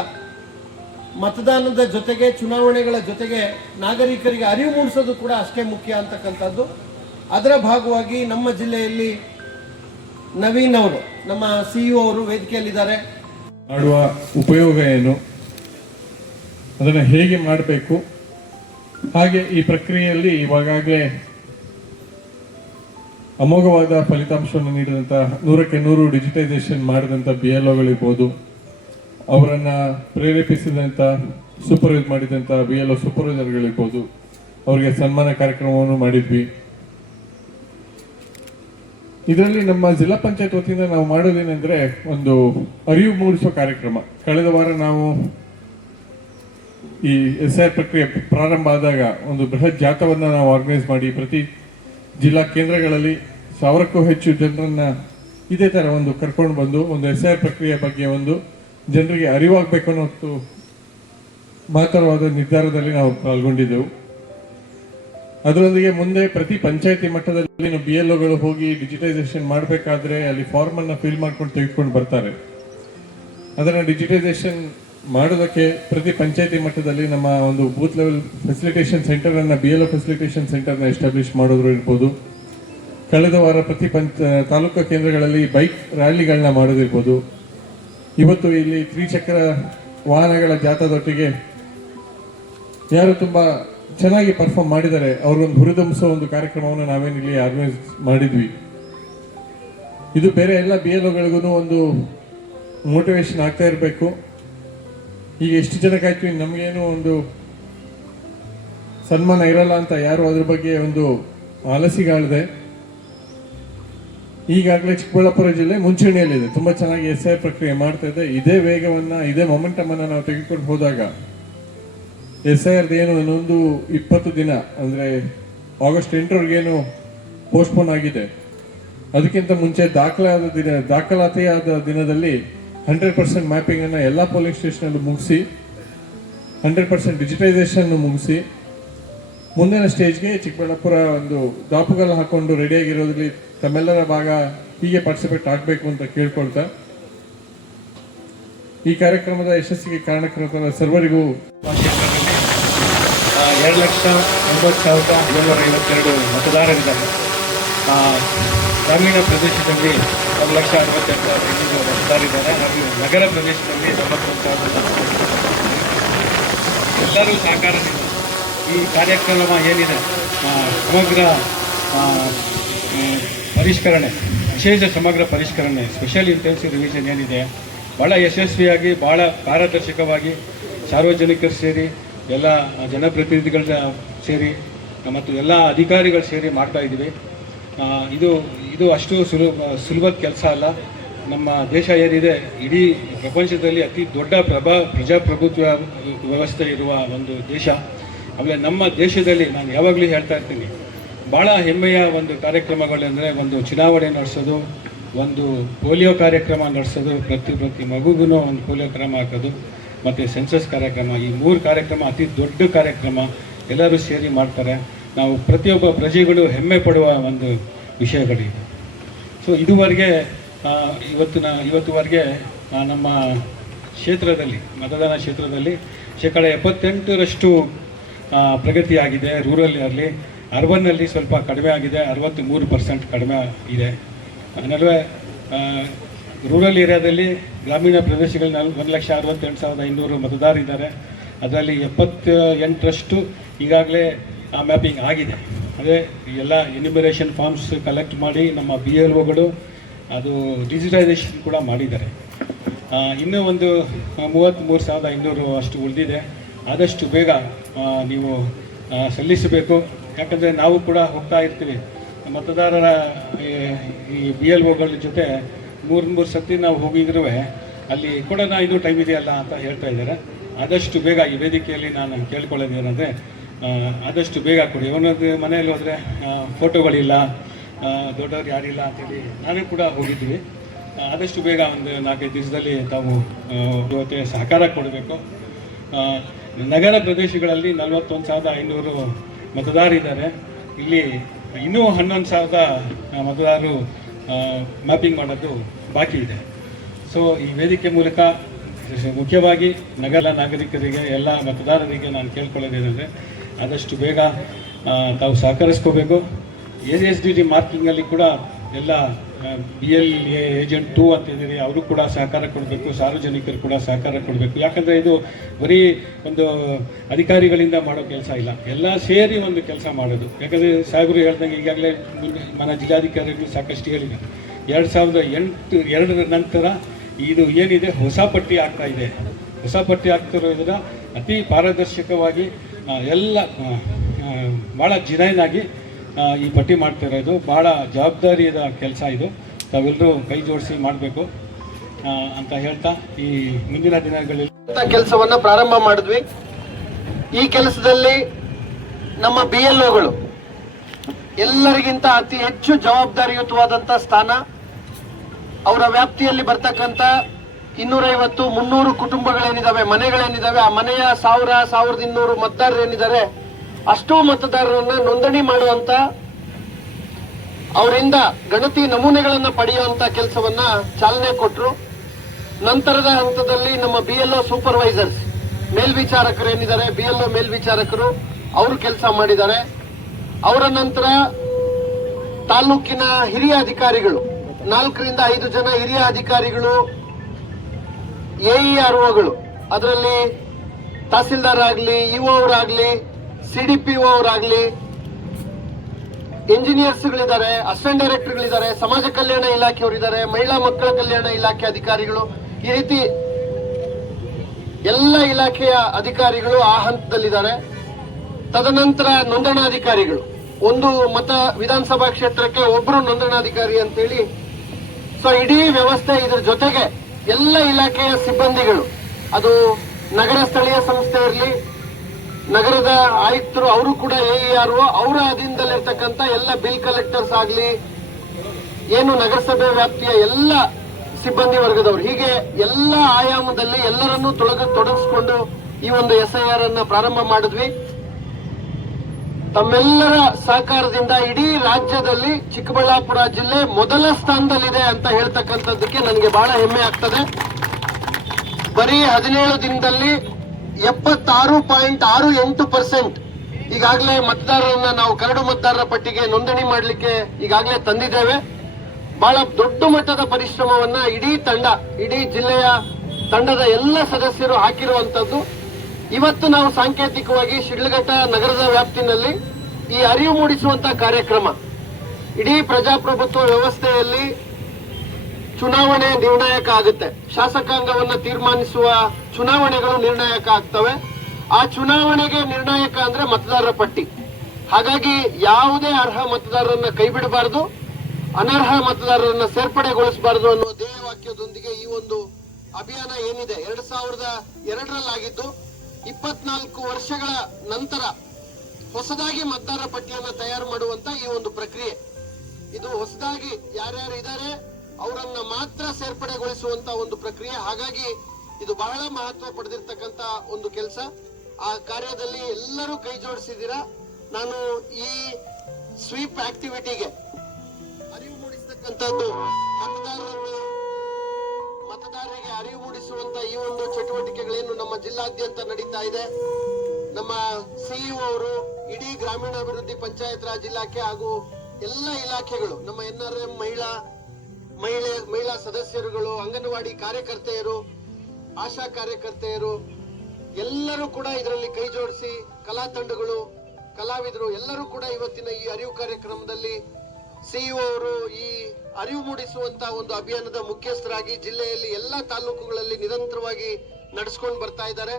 ಮತದಾನದ ಜೊತೆಗೆ ಚುನಾವಣೆಗಳ ಜೊತೆಗೆ ನಾಗರಿಕರಿಗೆ ಅರಿವು ಮೂಡಿಸೋದು ಕೂಡ ಅಷ್ಟೇ ಮುಖ್ಯ ಅಂತಕ್ಕಂಥದ್ದು. ಅದರ ಭಾಗವಾಗಿ ನಮ್ಮ ಜಿಲ್ಲೆಯಲ್ಲಿ ನವೀನ್ ಅವರು, ನಮ್ಮ CEO ಅವರು ವೇದಿಕೆಯಲ್ಲಿದ್ದಾರೆ. ಮಾಡುವ ಉಪಯೋಗ ಏನು, ಅದನ್ನು ಹೇಗೆ ಮಾಡಬೇಕು, ಹಾಗೆ ಈ ಪ್ರಕ್ರಿಯೆಯಲ್ಲಿ ಇವಾಗಲೇ ಅಮೋಘವಾದ ಫಲಿತಾಂಶವನ್ನು ನೀಡಿದಂಥ 100ಕ್ಕೆ 100 ಡಿಜಿಟೈಸೇಷನ್ ಮಾಡಿದಂಥ BLOಗಳಿರ್ಬೋದು, ಅವರನ್ನು ಪ್ರೇರೇಪಿಸಿದಂಥ ಸೂಪರ್ವೈಸ್ ಮಾಡಿದಂಥ BLO ಸೂಪರ್ವೈಸರ್ಗಳಿರ್ಬೋದು, ಅವರಿಗೆ ಸನ್ಮಾನ ಕಾರ್ಯಕ್ರಮವನ್ನು ಮಾಡಿದ್ವಿ. ಇದರಲ್ಲಿ ನಮ್ಮ ಜಿಲ್ಲಾ ಪಂಚಾಯತ್ ವತಿಯಿಂದ ನಾವು ಮಾಡೋದೇನೆಂದರೆ ಒಂದು ಅರಿವು ಮೂಡಿಸುವ ಕಾರ್ಯಕ್ರಮ. ಕಳೆದ ವಾರ ನಾವು ಈ SIR ಪ್ರಕ್ರಿಯೆ ಪ್ರಾರಂಭ ಆದಾಗ ಒಂದು ಬೃಹತ್ ಜಾಥಾವನ್ನು ನಾವು ಆರ್ಗನೈಸ್ ಮಾಡಿ ಪ್ರತಿ ಜಿಲ್ಲಾ ಕೇಂದ್ರಗಳಲ್ಲಿ 1000ಕ್ಕೂ ಹೆಚ್ಚು ಜನರನ್ನ ಇದೇ ಥರ ಒಂದು ಕರ್ಕೊಂಡು ಬಂದು ಒಂದು SIR ಪ್ರಕ್ರಿಯೆ ಬಗ್ಗೆ ಒಂದು ಜನರಿಗೆ ಅರಿವಾಗಬೇಕು ಅನ್ನೋ ಮಹತ್ತರವಾದ ನಿರ್ಧಾರದಲ್ಲಿ ನಾವು ಪಾಲ್ಗೊಂಡಿದ್ದೆವು. ಅದರೊಂದಿಗೆ ಮುಂದೆ ಪ್ರತಿ ಪಂಚಾಯತಿ ಮಟ್ಟದಲ್ಲಿ BLOಗಳು ಹೋಗಿ ಡಿಜಿಟೈಸೇಷನ್ ಮಾಡಬೇಕಾದ್ರೆ ಅಲ್ಲಿ ಫಾರ್ಮನ್ನು ಫಿಲ್ ಮಾಡ್ಕೊಂಡು ತೆಗೆದುಕೊಂಡು ಬರ್ತಾರೆ. ಅದನ್ನು ಡಿಜಿಟೈಸೇಷನ್ ಮಾಡೋದಕ್ಕೆ ಪ್ರತಿ ಪಂಚಾಯತಿ ಮಟ್ಟದಲ್ಲಿ ನಮ್ಮ ಒಂದು ಬೂತ್ ಲೆವೆಲ್ ಫೆಸಿಲಿಟೇಷನ್ ಸೆಂಟರನ್ನು BLO ಫೆಸಿಲಿಟೇಷನ್ ಸೆಂಟರ್ನ ಎಸ್ಟಾಬ್ಲಿಷ್ ಮಾಡೋದು ಇರ್ಬೋದು. ಕಳೆದ ವಾರ ಪ್ರತಿ ತಾಲೂಕು ಕೇಂದ್ರಗಳಲ್ಲಿ ಬೈಕ್ ರ್ಯಾಲಿಗಳನ್ನ ಮಾಡೋದಿರ್ಬೋದು. ಇವತ್ತು ಇಲ್ಲಿ ತ್ರಿಚಕ್ರ ವಾಹನಗಳ ಜಾಥಾದೊಟ್ಟಿಗೆ ಯಾರು ತುಂಬ ಚೆನ್ನಾಗಿ ಪರ್ಫಾರ್ಮ್ ಮಾಡಿದ್ದಾರೆ ಅವ್ರಿಗೊಂದು ಹುರಿದುಂಬಿಸೋ ಒಂದು ಕಾರ್ಯಕ್ರಮವನ್ನು ನಾವೇನಿಲ್ಲಿ ಆರ್ಗನೈಸ್ ಮಾಡಿದ್ವಿ. ಇದು ಬೇರೆ ಎಲ್ಲ BLOಗಳಿಗೂ ಒಂದು ಮೋಟಿವೇಶನ್ ಆಗ್ತಾ ಇರಬೇಕು. ಈಗ ಎಷ್ಟು ಜನಕ್ಕಾಯ್ತು ನಮಗೇನು ಒಂದು ಸನ್ಮಾನ ಇರಲ್ಲ ಅಂತ ಯಾರು ಅದ್ರ ಬಗ್ಗೆ ಒಂದು ಆಲಸಿಗಾಳದೆ. ಈಗಾಗಲೇ ಚಿಕ್ಕಬಳ್ಳಾಪುರ ಜಿಲ್ಲೆ ಮುಂಚೂಣಿಯಲ್ಲಿದೆ, ತುಂಬ ಚೆನ್ನಾಗಿ SIR ಪ್ರಕ್ರಿಯೆ ಮಾಡ್ತಾ ಇದೆ. ಇದೇ ವೇಗವನ್ನು, ಇದೇ ಮೊಮೆಂಟಮನ್ನು ನಾವು ತೆಗೆದುಕೊಂಡು ಹೋದಾಗ SIR ಏನು ಇನ್ನೊಂದು 20 ದಿನ ಅಂದರೆ ಆಗಸ್ಟ್ 8ರವರೆಗೇನು ಪೋಸ್ಟ್ಪೋನ್ ಆಗಿದೆ, ಅದಕ್ಕಿಂತ ಮುಂಚೆ ದಾಖಲಾತಿಯಾದ ದಿನದಲ್ಲಿ 100% ಮ್ಯಾಪಿಂಗನ್ನು ಎಲ್ಲ ಪೋಲಿಂಗ್ ಸ್ಟೇಷನಲ್ಲೂ ಮುಗಿಸಿ 100% ಡಿಜಿಟೈಸೇಷನ್ ಮುಗಿಸಿ ಮುಂದಿನ ಸ್ಟೇಜ್ಗೆ ಚಿಕ್ಕಬಳ್ಳಾಪುರ ಒಂದು ದಾಪುಗಾಲ ಹಾಕೊಂಡು ರೆಡಿಯಾಗಿರೋದ್ರಲ್ಲಿ ತಮ್ಮೆಲ್ಲರ ಭಾಗ ಹೀಗೆ ಪಾರ್ಟಿಸಿಪೇಟ್ ಆಗಬೇಕು ಅಂತ ಕೇಳ್ಕೊಳ್ತಾ ಈ ಕಾರ್ಯಕ್ರಮದ ಯಶಸ್ಸಿಗೆ ಕಾರಣಕರ್ತರಾದ ಸರ್ವರಿಗೂ 2,90,752 ಮತದಾರರಿದ್ದಾರೆ. ಗ್ರಾಮೀಣ ಪ್ರದೇಶದಲ್ಲಿ 1,62,800 ಮತದಾರರಿದ್ದಾರೆ. ಹಾಗೂ ನಗರ ಪ್ರದೇಶದಲ್ಲಿ 91,000 ಎಲ್ಲರೂ ಸಹಕಾರದಿಂದ ಈ ಕಾರ್ಯಕ್ರಮ ಏನಿದೆ ಸಮಗ್ರ ಪರಿಷ್ಕರಣೆ, ವಿಶೇಷ ಸಮಗ್ರ ಪರಿಷ್ಕರಣೆ, ಸ್ಪೆಷಲ್ ಇಂಟೆನ್ಸಿವ್ ರಿವಿಷನ್ ಏನಿದೆ ಭಾಳ ಯಶಸ್ವಿಯಾಗಿ, ಭಾಳ ಪಾರದರ್ಶಕವಾಗಿ ಸಾರ್ವಜನಿಕರು ಸೇರಿ, ಎಲ್ಲ ಜನಪ್ರತಿನಿಧಿಗಳ ಸೇರಿ ಮತ್ತು ಎಲ್ಲ ಅಧಿಕಾರಿಗಳು ಸೇರಿ ಮಾಡ್ತಾ ಇದ್ದೀವಿ. ಇದು ಅಷ್ಟು ಸುಲಭದ ಕೆಲಸ ಅಲ್ಲ. ನಮ್ಮ ದೇಶ ಏನಿದೆ ಇಡೀ ಪ್ರಪಂಚದಲ್ಲಿ ಅತಿ ದೊಡ್ಡ ಪ್ರಜಾಪ್ರಭುತ್ವ ವ್ಯವಸ್ಥೆ ಇರುವ ಒಂದು ದೇಶ. ಆಮೇಲೆ ನಮ್ಮ ದೇಶದಲ್ಲಿ ನಾನು ಯಾವಾಗಲೂ ಹೇಳ್ತಾ ಇರ್ತೀನಿ, ಭಾಳ ಹೆಮ್ಮೆಯ ಒಂದು ಕಾರ್ಯಕ್ರಮಗಳೆಂದರೆ ಒಂದು ಚುನಾವಣೆ ನಡೆಸೋದು, ಒಂದು ಪೋಲಿಯೋ ಕಾರ್ಯಕ್ರಮ ನಡೆಸೋದು, ಪ್ರತಿ ಮಗುಗೂ ಒಂದು ಪೋಲಿಯೋ ಕ್ರಮ ಹಾಕೋದು, ಮತ್ತು ಸೆನ್ಸಸ್ ಕಾರ್ಯಕ್ರಮ. ಈ 3 ಕಾರ್ಯಕ್ರಮ ಅತಿ ದೊಡ್ಡ ಕಾರ್ಯಕ್ರಮ, ಎಲ್ಲರೂ ಸೇರಿ ಮಾಡ್ತಾರೆ. ನಾವು ಪ್ರತಿಯೊಬ್ಬ ಪ್ರಜೆಗಳು ಹೆಮ್ಮೆ ಪಡುವ ಒಂದು ವಿಷಯಗಳಿವೆ. ಸೊ ಇವತ್ತುವರೆಗೆ ನಮ್ಮ ಕ್ಷೇತ್ರದಲ್ಲಿ, ಮತದಾನ ಕ್ಷೇತ್ರದಲ್ಲಿ 78% ಪ್ರಗತಿಯಾಗಿದೆ. ರೂರಲ್ ಆಗಲಿ, ಅರ್ಬನ್ನಲ್ಲಿ ಸ್ವಲ್ಪ ಕಡಿಮೆ ಆಗಿದೆ, 63% ಕಡಿಮೆ ಇದೆ. ನಡುವೆ ರೂರಲ್ ಏರಿಯಾದಲ್ಲಿ ಗ್ರಾಮೀಣ ಪ್ರದೇಶಗಳಲ್ಲಿ 1,68,500 ಮತದಾರರಿದ್ದಾರೆ. ಅದರಲ್ಲಿ 78ರಷ್ಟು ಈಗಾಗಲೇ ಮ್ಯಾಪಿಂಗ್ ಆಗಿದೆ. ಅದೇ ಎಲ್ಲ ಎನ್ಯುಮರೇಷನ್ ಫಾರ್ಮ್ಸ್ ಕಲೆಕ್ಟ್ ಮಾಡಿ ನಮ್ಮ BLOಗಳು ಅದು ಡಿಜಿಟೈಸೇಷನ್ ಕೂಡ ಮಾಡಿದ್ದಾರೆ. ಇನ್ನೂ ಒಂದು 33,500 ಅಷ್ಟು ಉಳಿದಿದೆ. ಆದಷ್ಟು ಬೇಗ ನೀವು ಸಲ್ಲಿಸಬೇಕು. ಯಾಕಂದರೆ ನಾವು ಕೂಡ ಹೋಗ್ತಾ ಇರ್ತೀವಿ ಮತದಾರರ ಈ BLOಗಳ ಜೊತೆ 3 ಸತಿ ನಾವು ಹೋಗಿದ್ರೂ ಅಲ್ಲಿ ಕೂಡ ಇನ್ನೂ ಟೈಮ್ ಇದೆಯಲ್ಲ ಅಂತ ಹೇಳ್ತಾ ಇದ್ದಾರೆ. ಆದಷ್ಟು ಬೇಗ ಈ ವೇದಿಕೆಯಲ್ಲಿ ನಾನು ಕೇಳ್ಕೊಳ್ಳೋದೇನೆಂದರೆ ಆದಷ್ಟು ಬೇಗ ಕೊಡಿ. ಒಂದೊಂದು ಮನೆಯಲ್ಲಿ ಹೋದರೆ ಫೋಟೋಗಳಿಲ್ಲ, ದೊಡ್ಡವ್ರು ಯಾರಿಲ್ಲ ಅಂತೇಳಿ ನಾನೇ ಕೂಡ ಹೋಗಿದ್ವಿ. ಆದಷ್ಟು ಬೇಗ ಒಂದು 4-5 ದಿವಸದಲ್ಲಿ ತಾವು ಜೊತೆ ಸಹಕಾರ ಕೊಡಬೇಕು. ನಗರ ಪ್ರದೇಶಗಳಲ್ಲಿ 41,500 ಮತದಾರರಿದ್ದಾರೆ. ಇಲ್ಲಿ ಇನ್ನೂ 11,000 ಮತದಾರರು ಮ್ಯಾಪಿಂಗ್ ಮಾಡೋದು ಬಾಕಿ ಇದೆ. ಸೊ ಈ ವೇದಿಕೆ ಮೂಲಕ ಮುಖ್ಯವಾಗಿ ನಗರ ನಾಗರಿಕರಿಗೆ, ಎಲ್ಲ ಮತದಾರರಿಗೆ ನಾನು ಕೇಳ್ಕೊಳ್ಳೋದೇನೆಂದರೆ ಆದಷ್ಟು ಬೇಗ ತಾವು ಸಹಕರಿಸ್ಕೋಬೇಕು. SSDD ಮಾರ್ಕಿಂಗಲ್ಲಿ ಕೂಡ ಎಲ್ಲ BLA ಏಜೆಂಟ್ 2 ಅಂತಿದ್ದೀರಿ, ಅವರು ಕೂಡ ಸಹಕಾರ ಕೊಡಬೇಕು, ಸಾರ್ವಜನಿಕರು ಕೂಡ ಸಹಕಾರ ಕೊಡಬೇಕು. ಯಾಕಂದರೆ ಇದು ಬರೀ ಒಂದು ಅಧಿಕಾರಿಗಳಿಂದ ಮಾಡೋ ಕೆಲಸ ಇಲ್ಲ, ಎಲ್ಲ ಸೇರಿ ಒಂದು ಕೆಲಸ ಮಾಡೋದು. ಯಾಕಂದರೆ ಸಾಹೇಬರು ಹೇಳ್ದಂಗೆ ಈಗಾಗಲೇ ಮನ ಜಿಲ್ಲಾಧಿಕಾರಿಗಳು ಸಾಕಷ್ಟು ಹೇಳಿದ್ದಾರೆ. 2002 ನಂತರ ಇದು ಏನಿದೆ ಹೊಸ ಪಟ್ಟಿ ಆಗ್ತಾ ಇದೆ. ಹೊಸ ಪಟ್ಟಿ ಆಗ್ತಿರೋದ್ರ ಅತಿ ಪಾರದರ್ಶಕವಾಗಿ ಎಲ್ಲ ಭಾಳ ಜಿನೈನಾಗಿ ಈ ಪಟ್ಟಿ ಮಾಡ್ತಿರೋದು ಭಾಳ ಜವಾಬ್ದಾರಿಯಾದ ಕೆಲಸ. ಇದು ತಾವೆಲ್ಲರೂ ಕೈ ಜೋಡಿಸಿ ಮಾಡಬೇಕು ಅಂತ ಹೇಳ್ತಾ ಈ ಮುಂದಿನ ದಿನಗಳಲ್ಲಿ ಕೆಲಸವನ್ನ ಪ್ರಾರಂಭ ಮಾಡಿದ್ವಿ. ಈ ಕೆಲಸದಲ್ಲಿ ನಮ್ಮ BLOಗಳು ಎಲ್ಲರಿಗಿಂತ ಅತಿ ಹೆಚ್ಚು ಜವಾಬ್ದಾರಿಯುತವಾದಂಥ ಸ್ಥಾನ. ಅವರ ವ್ಯಾಪ್ತಿಯಲ್ಲಿ ಬರ್ತಕ್ಕಂಥ 250-300 ಕುಟುಂಬಗಳೇನಿದಾವೆ, ಮನೆಗಳೇನಿದಾವೆ, ಆ ಮನೆಯ 1,200 ಮತದಾರರೇನಿದ್ದಾರೆ ಅಷ್ಟೂ ಮತದಾರರನ್ನ ನೋಂದಣಿ ಮಾಡುವಂತ, ಅವರಿಂದ ಗಣತಿ ನಮೂನೆಗಳನ್ನ ಪಡೆಯುವಂತ ಕೆಲಸವನ್ನ ಚಾಲನೆ ಕೊಟ್ಟರು. ನಂತರದ ಹಂತದಲ್ಲಿ ನಮ್ಮ BLO ಸೂಪರ್ವೈಸರ್ಸ್, ಮೇಲ್ವಿಚಾರಕರು ಏನಿದ್ದಾರೆ, BLO ಮೇಲ್ವಿಚಾರಕರು ಅವರು ಕೆಲಸ ಮಾಡಿದ್ದಾರೆ. ಅವರ ನಂತರ ತಾಲೂಕಿನ ಹಿರಿಯ ಅಧಿಕಾರಿಗಳು, 4ರಿಂದ 5 ಜನ ಹಿರಿಯ ಅಧಿಕಾರಿಗಳು, AEROಗಳು, ಅದರಲ್ಲಿ ತಹಸೀಲ್ದಾರ್ ಆಗಲಿ, EO ಅವರಾಗಲಿ, CDPO ಅವರಾಗಲಿ, ಇಂಜಿನಿಯರ್ಸ್ಗಳಿದ್ದಾರೆ, ಅಸಿಸ್ಟೆಂಟ್ ಡೈರೆಕ್ಟರ್ಗಳಿದ್ದಾರೆ, ಸಮಾಜ ಕಲ್ಯಾಣ ಇಲಾಖೆಯವರಿದ್ದಾರೆ, ಮಹಿಳಾ ಮಕ್ಕಳ ಕಲ್ಯಾಣ ಇಲಾಖೆ ಅಧಿಕಾರಿಗಳು, ಈ ರೀತಿ ಎಲ್ಲ ಇಲಾಖೆಯ ಅಧಿಕಾರಿಗಳು ಆ ಹಂತದಲ್ಲಿದ್ದಾರೆ. ತದನಂತರ ನೋಂದಣಾಧಿಕಾರಿಗಳು, ಒಂದು ವಿಧಾನಸಭಾ ಕ್ಷೇತ್ರಕ್ಕೆ ಒಬ್ಬರು ನೋಂದಣಾಧಿಕಾರಿ ಅಂತೇಳಿ. ಸೊ ಇಡೀ ವ್ಯವಸ್ಥೆ, ಇದರ ಜೊತೆಗೆ ಎಲ್ಲ ಇಲಾಖೆಯ ಸಿಬ್ಬಂದಿಗಳು, ಅದು ನಗರ ಸ್ಥಳೀಯ ಸಂಸ್ಥೆ ಇರಲಿ, ನಗರದ ಆಯುಕ್ತರು, ಅವರು ಕೂಡ AERO, ಅವರ ಅಧೀನದಲ್ಲಿರ್ತಕ್ಕಂಥ ಎಲ್ಲ ಬಿಲ್ ಕಲೆಕ್ಟರ್ಸ್ ಆಗಲಿ, ಏನು ನಗರಸಭೆ ವ್ಯಾಪ್ತಿಯ ಎಲ್ಲ ಸಿಬ್ಬಂದಿ ವರ್ಗದವರು, ಹೀಗೆ ಎಲ್ಲ ಆಯಾಮದಲ್ಲಿ ಎಲ್ಲರನ್ನೂ ತೊಡಗಿಸಿಕೊಂಡು ಈ ಒಂದು SIR ಅನ್ನ ಪ್ರಾರಂಭ ಮಾಡಿದ್ವಿ. ತಮ್ಮೆಲ್ಲರ ಸಹಕಾರದಿಂದ ಇಡೀ ರಾಜ್ಯದಲ್ಲಿ ಚಿಕ್ಕಬಳ್ಳಾಪುರ ಜಿಲ್ಲೆ ಮೊದಲ ಸ್ಥಾನದಲ್ಲಿದೆ ಅಂತ ಹೇಳ್ತಕ್ಕಂಥದ್ದಕ್ಕೆ ನನಗೆ ಬಹಳ ಹೆಮ್ಮೆ ಆಗ್ತದೆ. ಬರೀ 17 ದಿನದಲ್ಲಿ 76.68% ಈಗಾಗಲೇ ಮತದಾರರನ್ನ ನಾವು ಕರಡು ಮತದಾರರ ಪಟ್ಟಿಗೆ ನೋಂದಣಿ ಮಾಡಲಿಕ್ಕೆ ಈಗಾಗಲೇ ತಂದಿದ್ದೇವೆ. ಬಹಳ ದೊಡ್ಡ ಮಟ್ಟದ ಪರಿಶ್ರಮವನ್ನ ಇಡೀ ಜಿಲ್ಲೆಯ ತಂಡದ ಎಲ್ಲ ಸದಸ್ಯರು ಹಾಕಿರುವಂತದ್ದು. ಇವತ್ತು ನಾವು ಸಾಂಕೇತಿಕವಾಗಿ ಶಿಡ್ಲಘಟ್ಟ ನಗರದ ವ್ಯಾಪ್ತಿನಲ್ಲಿ ಈ ಅರಿವು ಮೂಡಿಸುವಂತಹ ಕಾರ್ಯಕ್ರಮ, ಇಡೀ ಪ್ರಜಾಪ್ರಭುತ್ವ ವ್ಯವಸ್ಥೆಯಲ್ಲಿ ಚುನಾವಣೆ ನಿರ್ಣಾಯಕ ಆಗುತ್ತೆ. ಶಾಸಕಾಂಗವನ್ನು ತೀರ್ಮಾನಿಸುವ ಚುನಾವಣೆಗಳು ನಿರ್ಣಾಯಕ ಆಗ್ತವೆ. ಆ ಚುನಾವಣೆಗೆ ನಿರ್ಣಾಯಕ ಅಂದ್ರೆ ಮತದಾರರ ಪಟ್ಟಿ. ಹಾಗಾಗಿ ಯಾವುದೇ ಅರ್ಹ ಮತದಾರರನ್ನ ಕೈಬಿಡಬಾರದು, ಅನರ್ಹ ಮತದಾರರನ್ನ ಸೇರ್ಪಡೆಗೊಳಿಸಬಾರದು ಅನ್ನೋ ಧ್ಯೇಯವಾಕ್ಯದೊಂದಿಗೆ ಈ ಒಂದು ಅಭಿಯಾನ ಏನಿದೆ 2002ರಲ್ಲಾಗಿದ್ದು 24 ವರ್ಷಗಳ ನಂತರ ಹೊಸದಾಗಿ ಮತದಾರರ ಪಟ್ಟಿಯನ್ನು ತಯಾರು ಮಾಡುವಂತ ಈ ಒಂದು ಪ್ರಕ್ರಿಯೆ. ಇದು ಹೊಸದಾಗಿ ಯಾರ್ಯಾರು ಇದ್ದಾರೆ ಅವರನ್ನ ಮಾತ್ರ ಸೇರ್ಪಡೆಗೊಳಿಸುವಂತ ಒಂದು ಪ್ರಕ್ರಿಯೆ. ಹಾಗಾಗಿ ಇದು ಬಹಳ ಮಹತ್ವ ಪಡೆದಿರ್ತಕ್ಕಂತ ಒಂದು ಕೆಲಸ. ಆ ಕಾರ್ಯದಲ್ಲಿ ಎಲ್ಲರೂ ಕೈ ಜೋಡಿಸಿದ್ದೀರಾ. ನಾನು ಈ ಸ್ವೀಪ್ ಆಕ್ಟಿವಿಟಿಗೆ ಅರಿವು ಮೂಡಿಸತಕ್ಕಂಥದ್ದು, ಮತದಾರರಿಗೆ ಅರಿವು ಮೂಡಿಸುವಂತ ಈ ಒಂದು ಚಟುವಟಿಕೆಗಳೇನು ನಮ್ಮ ಜಿಲ್ಲಾದ್ಯಂತ ನಡೀತಾ ಇದೆ, ನಮ್ಮ CEO ಅವರು, ಇಡೀ ಗ್ರಾಮೀಣಾಭಿವೃದ್ಧಿ ಪಂಚಾಯತ್ ರಾಜ್ ಇಲಾಖೆ ಹಾಗೂ ಎಲ್ಲ ಇಲಾಖೆಗಳು, ನಮ್ಮ NRM, ಮಹಿಳಾ ಮಹಿಳಾ ಸದಸ್ಯರುಗಳು, ಅಂಗನವಾಡಿ ಕಾರ್ಯಕರ್ತೆಯರು, ಆಶಾ ಕಾರ್ಯಕರ್ತೆಯರು ಎಲ್ಲರೂ ಕೂಡ ಇದರಲ್ಲಿ ಕೈ ಜೋಡಿಸಿ, ಕಲಾ ತಂಡಗಳು, ಕಲಾವಿದರು ಎಲ್ಲರೂ ಕೂಡ ಇವತ್ತಿನ ಈ ಅರಿವು ಕಾರ್ಯಕ್ರಮದಲ್ಲಿ ಸಿಇಒ ಅವರು ಈ ಅರಿವು ಮೂಡಿಸುವಂತ ಒಂದು ಅಭಿಯಾನದ ಮುಖ್ಯಸ್ಥರಾಗಿ ಜಿಲ್ಲೆಯಲ್ಲಿ ಎಲ್ಲಾ ತಾಲೂಕುಗಳಲ್ಲಿ ನಿರಂತರವಾಗಿ ನಡೆಸ್ಕೊಂಡು ಬರ್ತಾ ಇದ್ದಾರೆ.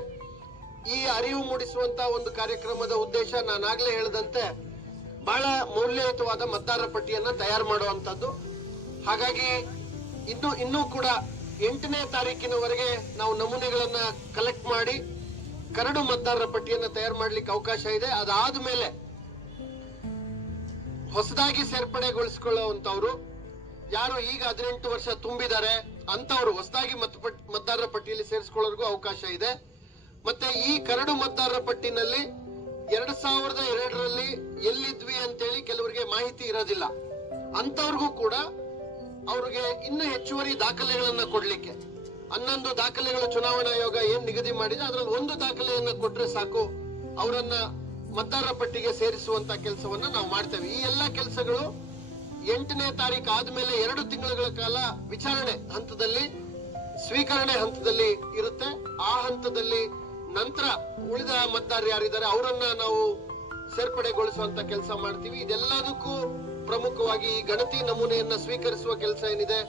ಈ ಅರಿವು ಮೂಡಿಸುವಂತ ಒಂದು ಕಾರ್ಯಕ್ರಮದ ಉದ್ದೇಶ ನಾನಾಗ್ಲೇ ಹೇಳಿದಂತೆ ಬಹಳ ಮೌಲ್ಯಯುತವಾದ ಮತದಾರರ ಪಟ್ಟಿಯನ್ನ ತಯಾರು ಮಾಡುವಂತದ್ದು. ಹಾಗಾಗಿ ಇನ್ನೂ ಕೂಡ 8ನೇ ತಾರೀಕಿನವರೆಗೆ ನಾವು ನಮೂನೆಗಳನ್ನ ಕಲೆಕ್ಟ್ ಮಾಡಿ ಕರಡು ಮತದಾರರ ಪಟ್ಟಿಯನ್ನ ತಯಾರು ಮಾಡ್ಲಿಕ್ಕೆ ಅವಕಾಶ ಇದೆ. ಅದಾದ ಮೇಲೆ ಹೊಸದಾಗಿ ಸೇರ್ಪಡೆಗೊಳಿಸಿಕೊಳ್ಳುವಂತವ್ರು ಯಾರು ಈಗ 18 ವರ್ಷ ತುಂಬಿದ್ದಾರೆ ಅಂತವ್ರು ಹೊಸದಾಗಿ ಮತದಾರರ ಪಟ್ಟಿಯಲ್ಲಿ ಸೇರಿಸಿಕೊಳ್ಳೋರ್ಗೂ ಅವಕಾಶ ಇದೆ. ಮತ್ತೆ ಈ ಕರಡು ಮತದಾರರ ಪಟ್ಟಿನಲ್ಲಿ 2002ರಲ್ಲಿ ಎಲ್ಲಿದ್ವಿ ಅಂತೇಳಿ ಕೆಲವರಿಗೆ ಮಾಹಿತಿ ಇರೋದಿಲ್ಲ. ಅಂತವ್ರಿಗೂ ಕೂಡ ಅವ್ರಿಗೆ ಇನ್ನು ಹೆಚ್ಚುವರಿ ದಾಖಲೆಗಳನ್ನ ಕೊಡ್ಲಿಕ್ಕೆ 11 ದಾಖಲೆಗಳು ಚುನಾವಣಾ ಆಯೋಗ ಏನ್ ನಿಗದಿ ಮಾಡಿದೆ ಅದರಲ್ಲಿ ಒಂದು ದಾಖಲೆಯನ್ನ ಕೊಟ್ರೆ ಸಾಕು, ಅವರನ್ನ ಮತದಾರರ ಪಟ್ಟಿಗೆ ಸೇರಿಸುವಂತ ಕೆಲಸವನ್ನ ನಾವು ಮಾಡ್ತೇವೆ. ಈ ಎಲ್ಲಾ ಕೆಲಸಗಳು 8ನೇ ತಾರೀಕು ಆದ್ಮೇಲೆ 2 ತಿಂಗಳ ಕಾಲ ವಿಚಾರಣೆ ಹಂತದಲ್ಲಿ, ಸ್ವೀಕರಣೆ ಹಂತದಲ್ಲಿ ಇರುತ್ತೆ. ಆ ಹಂತದಲ್ಲಿ ನಂತರ ಉಳಿದ ಮತದಾರರು ಯಾರಿದ್ದಾರೆ ಅವರನ್ನ ನಾವು ಸೇರ್ಪಡೆಗೊಳಿಸುವಂತ ಕೆಲಸ ಮಾಡ್ತೀವಿ. ಇದೆಲ್ಲದಕ್ಕೂ ಪ್ರಮುಖವಾಗಿ ಈ ಗಣತಿ ನಮೂನೆಯನ್ನ ಸ್ವೀಕರಿಸುವ ಕೆಲಸ ಏನಿದೆ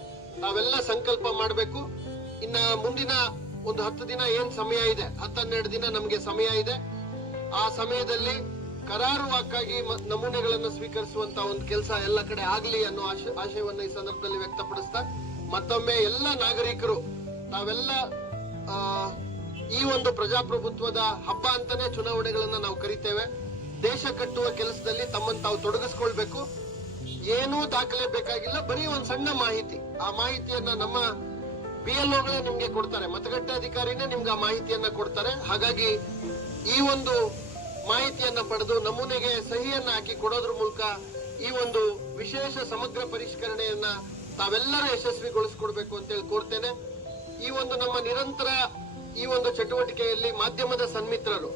ನಾವೆಲ್ಲ ಸಂಕಲ್ಪ ಮಾಡಬೇಕು. ಇನ್ನ ಮುಂದಿನ ಒಂದು 10 ದಿನ ಏನ್ ಸಮಯ ಇದೆ, 10-12 ದಿನ ನಮಗೆ ಸಮಯ ಇದೆ. ಆ ಸಮಯದಲ್ಲಿ ಕರಾರುವಾಕ್ಕಾಗಿ ನಮೂನೆಗಳನ್ನು ಸ್ವೀಕರಿಸುವಂತ ಒಂದು ಕೆಲಸ ಎಲ್ಲ ಕಡೆ ಆಗ್ಲಿ ಅನ್ನೋ ಆಶಯವನ್ನ ಈ ಸಂದರ್ಭದಲ್ಲಿ ವ್ಯಕ್ತಪಡಿಸ್ತಾ ಮತ್ತೊಮ್ಮೆ ಎಲ್ಲ ನಾಗರಿಕರು ತಾವೆಲ್ಲ ಈ ಒಂದು ಪ್ರಜಾಪ್ರಭುತ್ವದ ಹಬ್ಬ ಅಂತಾನೆ ಚುನಾವಣೆಗಳನ್ನ ನಾವು ಕರಿತೇವೆ. ದೇಶ ಕಟ್ಟುವ ಕೆಲಸದಲ್ಲಿ ತಮ್ಮನ್ನು ತಾವು ತೊಡಗಿಸ್ಕೊಳ್ಬೇಕು. ಏನೂ ದಾಖಲೆ ಬೇಕಾಗಿಲ್ಲ, ಬರೀ ಒಂದು ಸಣ್ಣ ಮಾಹಿತಿ. ಆ ಮಾಹಿತಿಯನ್ನ ನಮ್ಮ BLOಗಳೇ ನಿಮ್ಗೆ ಕೊಡ್ತಾರೆ, ಮತಗಟ್ಟೆ ಅಧಿಕಾರಿನೇ ನಿಮ್ಗೆ ಆ ಮಾಹಿತಿಯನ್ನ ಕೊಡ್ತಾರೆ. ಹಾಗಾಗಿ ಈ ಒಂದು ಮಾಹಿತಿಯನ್ನ ಪಡೆದು ನಮೂನೆಗೆ ಸಹಿಯನ್ನ ಹಾಕಿ ಕೊಡೋದ್ರ ಮೂಲಕ ಈ ಒಂದು ವಿಶೇಷ ಸಮಗ್ರ ಪರಿಷ್ಕರಣೆಯನ್ನ ತಾವೆಲ್ಲರೂ ಯಶಸ್ವಿಗೊಳಿಸ್ಕೊಡ್ಬೇಕು ಅಂತೇಳಿ ಕೋರ್ತೇನೆ. ಈ ಒಂದು ನಮ್ಮ ನಿರಂತರ ಈ ಒಂದು ಚಟುವಟಿಕೆಯಲ್ಲಿ ಮಾಧ್ಯಮದ ಸನ್ಮಿತ್ರರು,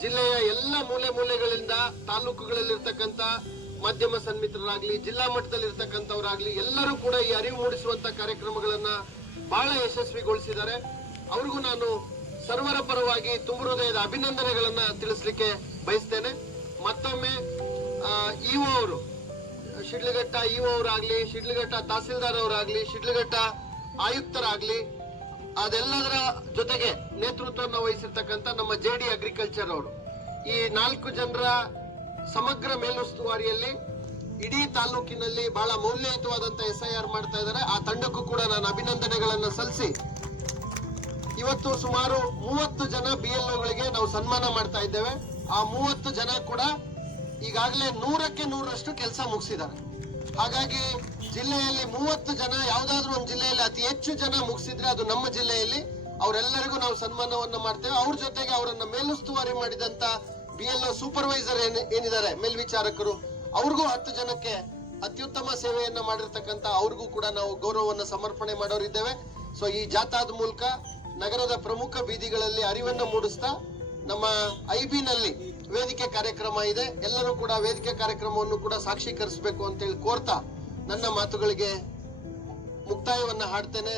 ಜಿಲ್ಲೆಯ ಎಲ್ಲ ಮೂಲೆಗಳಿಂದ ತಾಲೂಕುಗಳಲ್ಲಿರ್ತಕ್ಕಂಥ ಮಾಧ್ಯಮ ಸನ್ಮಿತ್ರರಾಗ್ಲಿ, ಜಿಲ್ಲಾ ಮಟ್ಟದಲ್ಲಿ ಇರ್ತಕ್ಕಂಥವ್ರಾಗ್ಲಿ ಎಲ್ಲರೂ ಕೂಡ ಈ ಅರಿವು ಮೂಡಿಸುವಂತ ಕಾರ್ಯಕ್ರಮಗಳನ್ನ ಬಹಳ ಯಶಸ್ವಿಗೊಳಿಸಿದ್ದಾರೆ. ಅವ್ರಿಗೂ ನಾನು ಸರ್ವರ ಪರವಾಗಿ ತುಂಬ ಹೃದಯದ ಅಭಿನಂದನೆಗಳನ್ನ ತಿಳಿಸ್ಲಿಕ್ಕೆ ಬಯಸ್ತೇನೆ. ಮತ್ತೊಮ್ಮೆ ಇಒ ಅವರು, ಶಿಡ್ಲಘಟ್ಟ ಇಒ ಅವರಾಗ್ಲಿ, ಶಿಡ್ಲಘಟ್ಟ ತಹಸೀಲ್ದಾರ್ ಅವರಾಗ್ಲಿ, ಶಿಡ್ಲಘಟ್ಟ ಆಯುಕ್ತರಾಗ್ಲಿ, ಅದೆಲ್ಲದರ ಜೊತೆಗೆ ನೇತೃತ್ವವನ್ನು ವಹಿಸಿರ್ತಕ್ಕಂಥ ನಮ್ಮ JD ಅಗ್ರಿಕಲ್ಚರ್ ಅವರು, ಈ 4 ಜನರ ಸಮಗ್ರ ಮೇಲುಸ್ತುವಾರಿಯಲ್ಲಿ ಇಡೀ ತಾಲೂಕಿನಲ್ಲಿ ಬಹಳ ಮೌಲ್ಯಯುತವಾದಂತ SIR ಮಾಡ್ತಾ ಇದ್ದಾರೆ. ಆ ತಂಡಕ್ಕೂ ಕೂಡ ನಾನು ಅಭಿನಂದನೆಗಳನ್ನ ಸಲ್ಲಿಸಿ ಇವತ್ತು ಸುಮಾರು 30 ಜನ BLOಗಳಿಗೆ ನಾವು ಸನ್ಮಾನ ಮಾಡ್ತಾ ಇದ್ದೇವೆ. ಆ 30 ಜನ ಕೂಡ ಈಗಾಗಲೇ 100ಕ್ಕೆ 100ರಷ್ಟು ಕೆಲಸ ಮುಗಿಸಿದ್ದಾರೆ. ಹಾಗಾಗಿ ಜಿಲ್ಲೆಯಲ್ಲಿ 30 ಜನ, ಯಾವ್ದಾದ್ರು ಒಂದು ಜಿಲ್ಲೆಯಲ್ಲಿ ಅತಿ ಹೆಚ್ಚು ಜನ ಮುಗಿಸಿದ್ರೆ ಅದು ನಮ್ಮ ಜಿಲ್ಲೆಯಲ್ಲಿ. ಅವರೆಲ್ಲರಿಗೂ ನಾವು ಸನ್ಮಾನವನ್ನ ಮಾಡ್ತೇವೆ. ಅವ್ರ ಜೊತೆಗೆ ಅವರನ್ನ ಮೇಲುಸ್ತುವಾರಿ ಮಾಡಿದಂತ BLO ಸೂಪರ್ವೈಸರ್ ಏನಿದ್ದಾರೆ, ಮೇಲ್ವಿಚಾರಕರು, ಅವ್ರಿಗೂ 10 ಜನಕ್ಕೆ ಅತ್ಯುತ್ತಮ ಸೇವೆಯನ್ನ ಮಾಡಿರ್ತಕ್ಕಂಥ ಅವ್ರಿಗೂ ಕೂಡ ನಾವು ಗೌರವವನ್ನ ಸಮರ್ಪಣೆ ಮಾಡೋರಿದ್ದೇವೆ. ಸೊ ಈ ಜಾಥಾದ ಮೂಲಕ ನಗರದ ಪ್ರಮುಖ ಬೀದಿಗಳಲ್ಲಿ ಅರಿವನ್ನು ಮೂಡಿಸ್ತಾ ನಮ್ಮ IBನಲ್ಲಿ ವೇದಿಕೆ ಕಾರ್ಯಕ್ರಮ ಇದೆ, ಎಲ್ಲರೂ ಕೂಡ ವೇದಿಕೆ ಕಾರ್ಯಕ್ರಮವನ್ನು ಕೂಡ ಸಾಕ್ಷೀಕರಿಸಬೇಕು ಅಂತೇಳಿ ಕೋರ್ತಾ ನನ್ನ ಮಾತುಗಳಿಗೆ ಮುಕ್ತಾಯವನ್ನ ಹಾಡ್ತೇನೆ.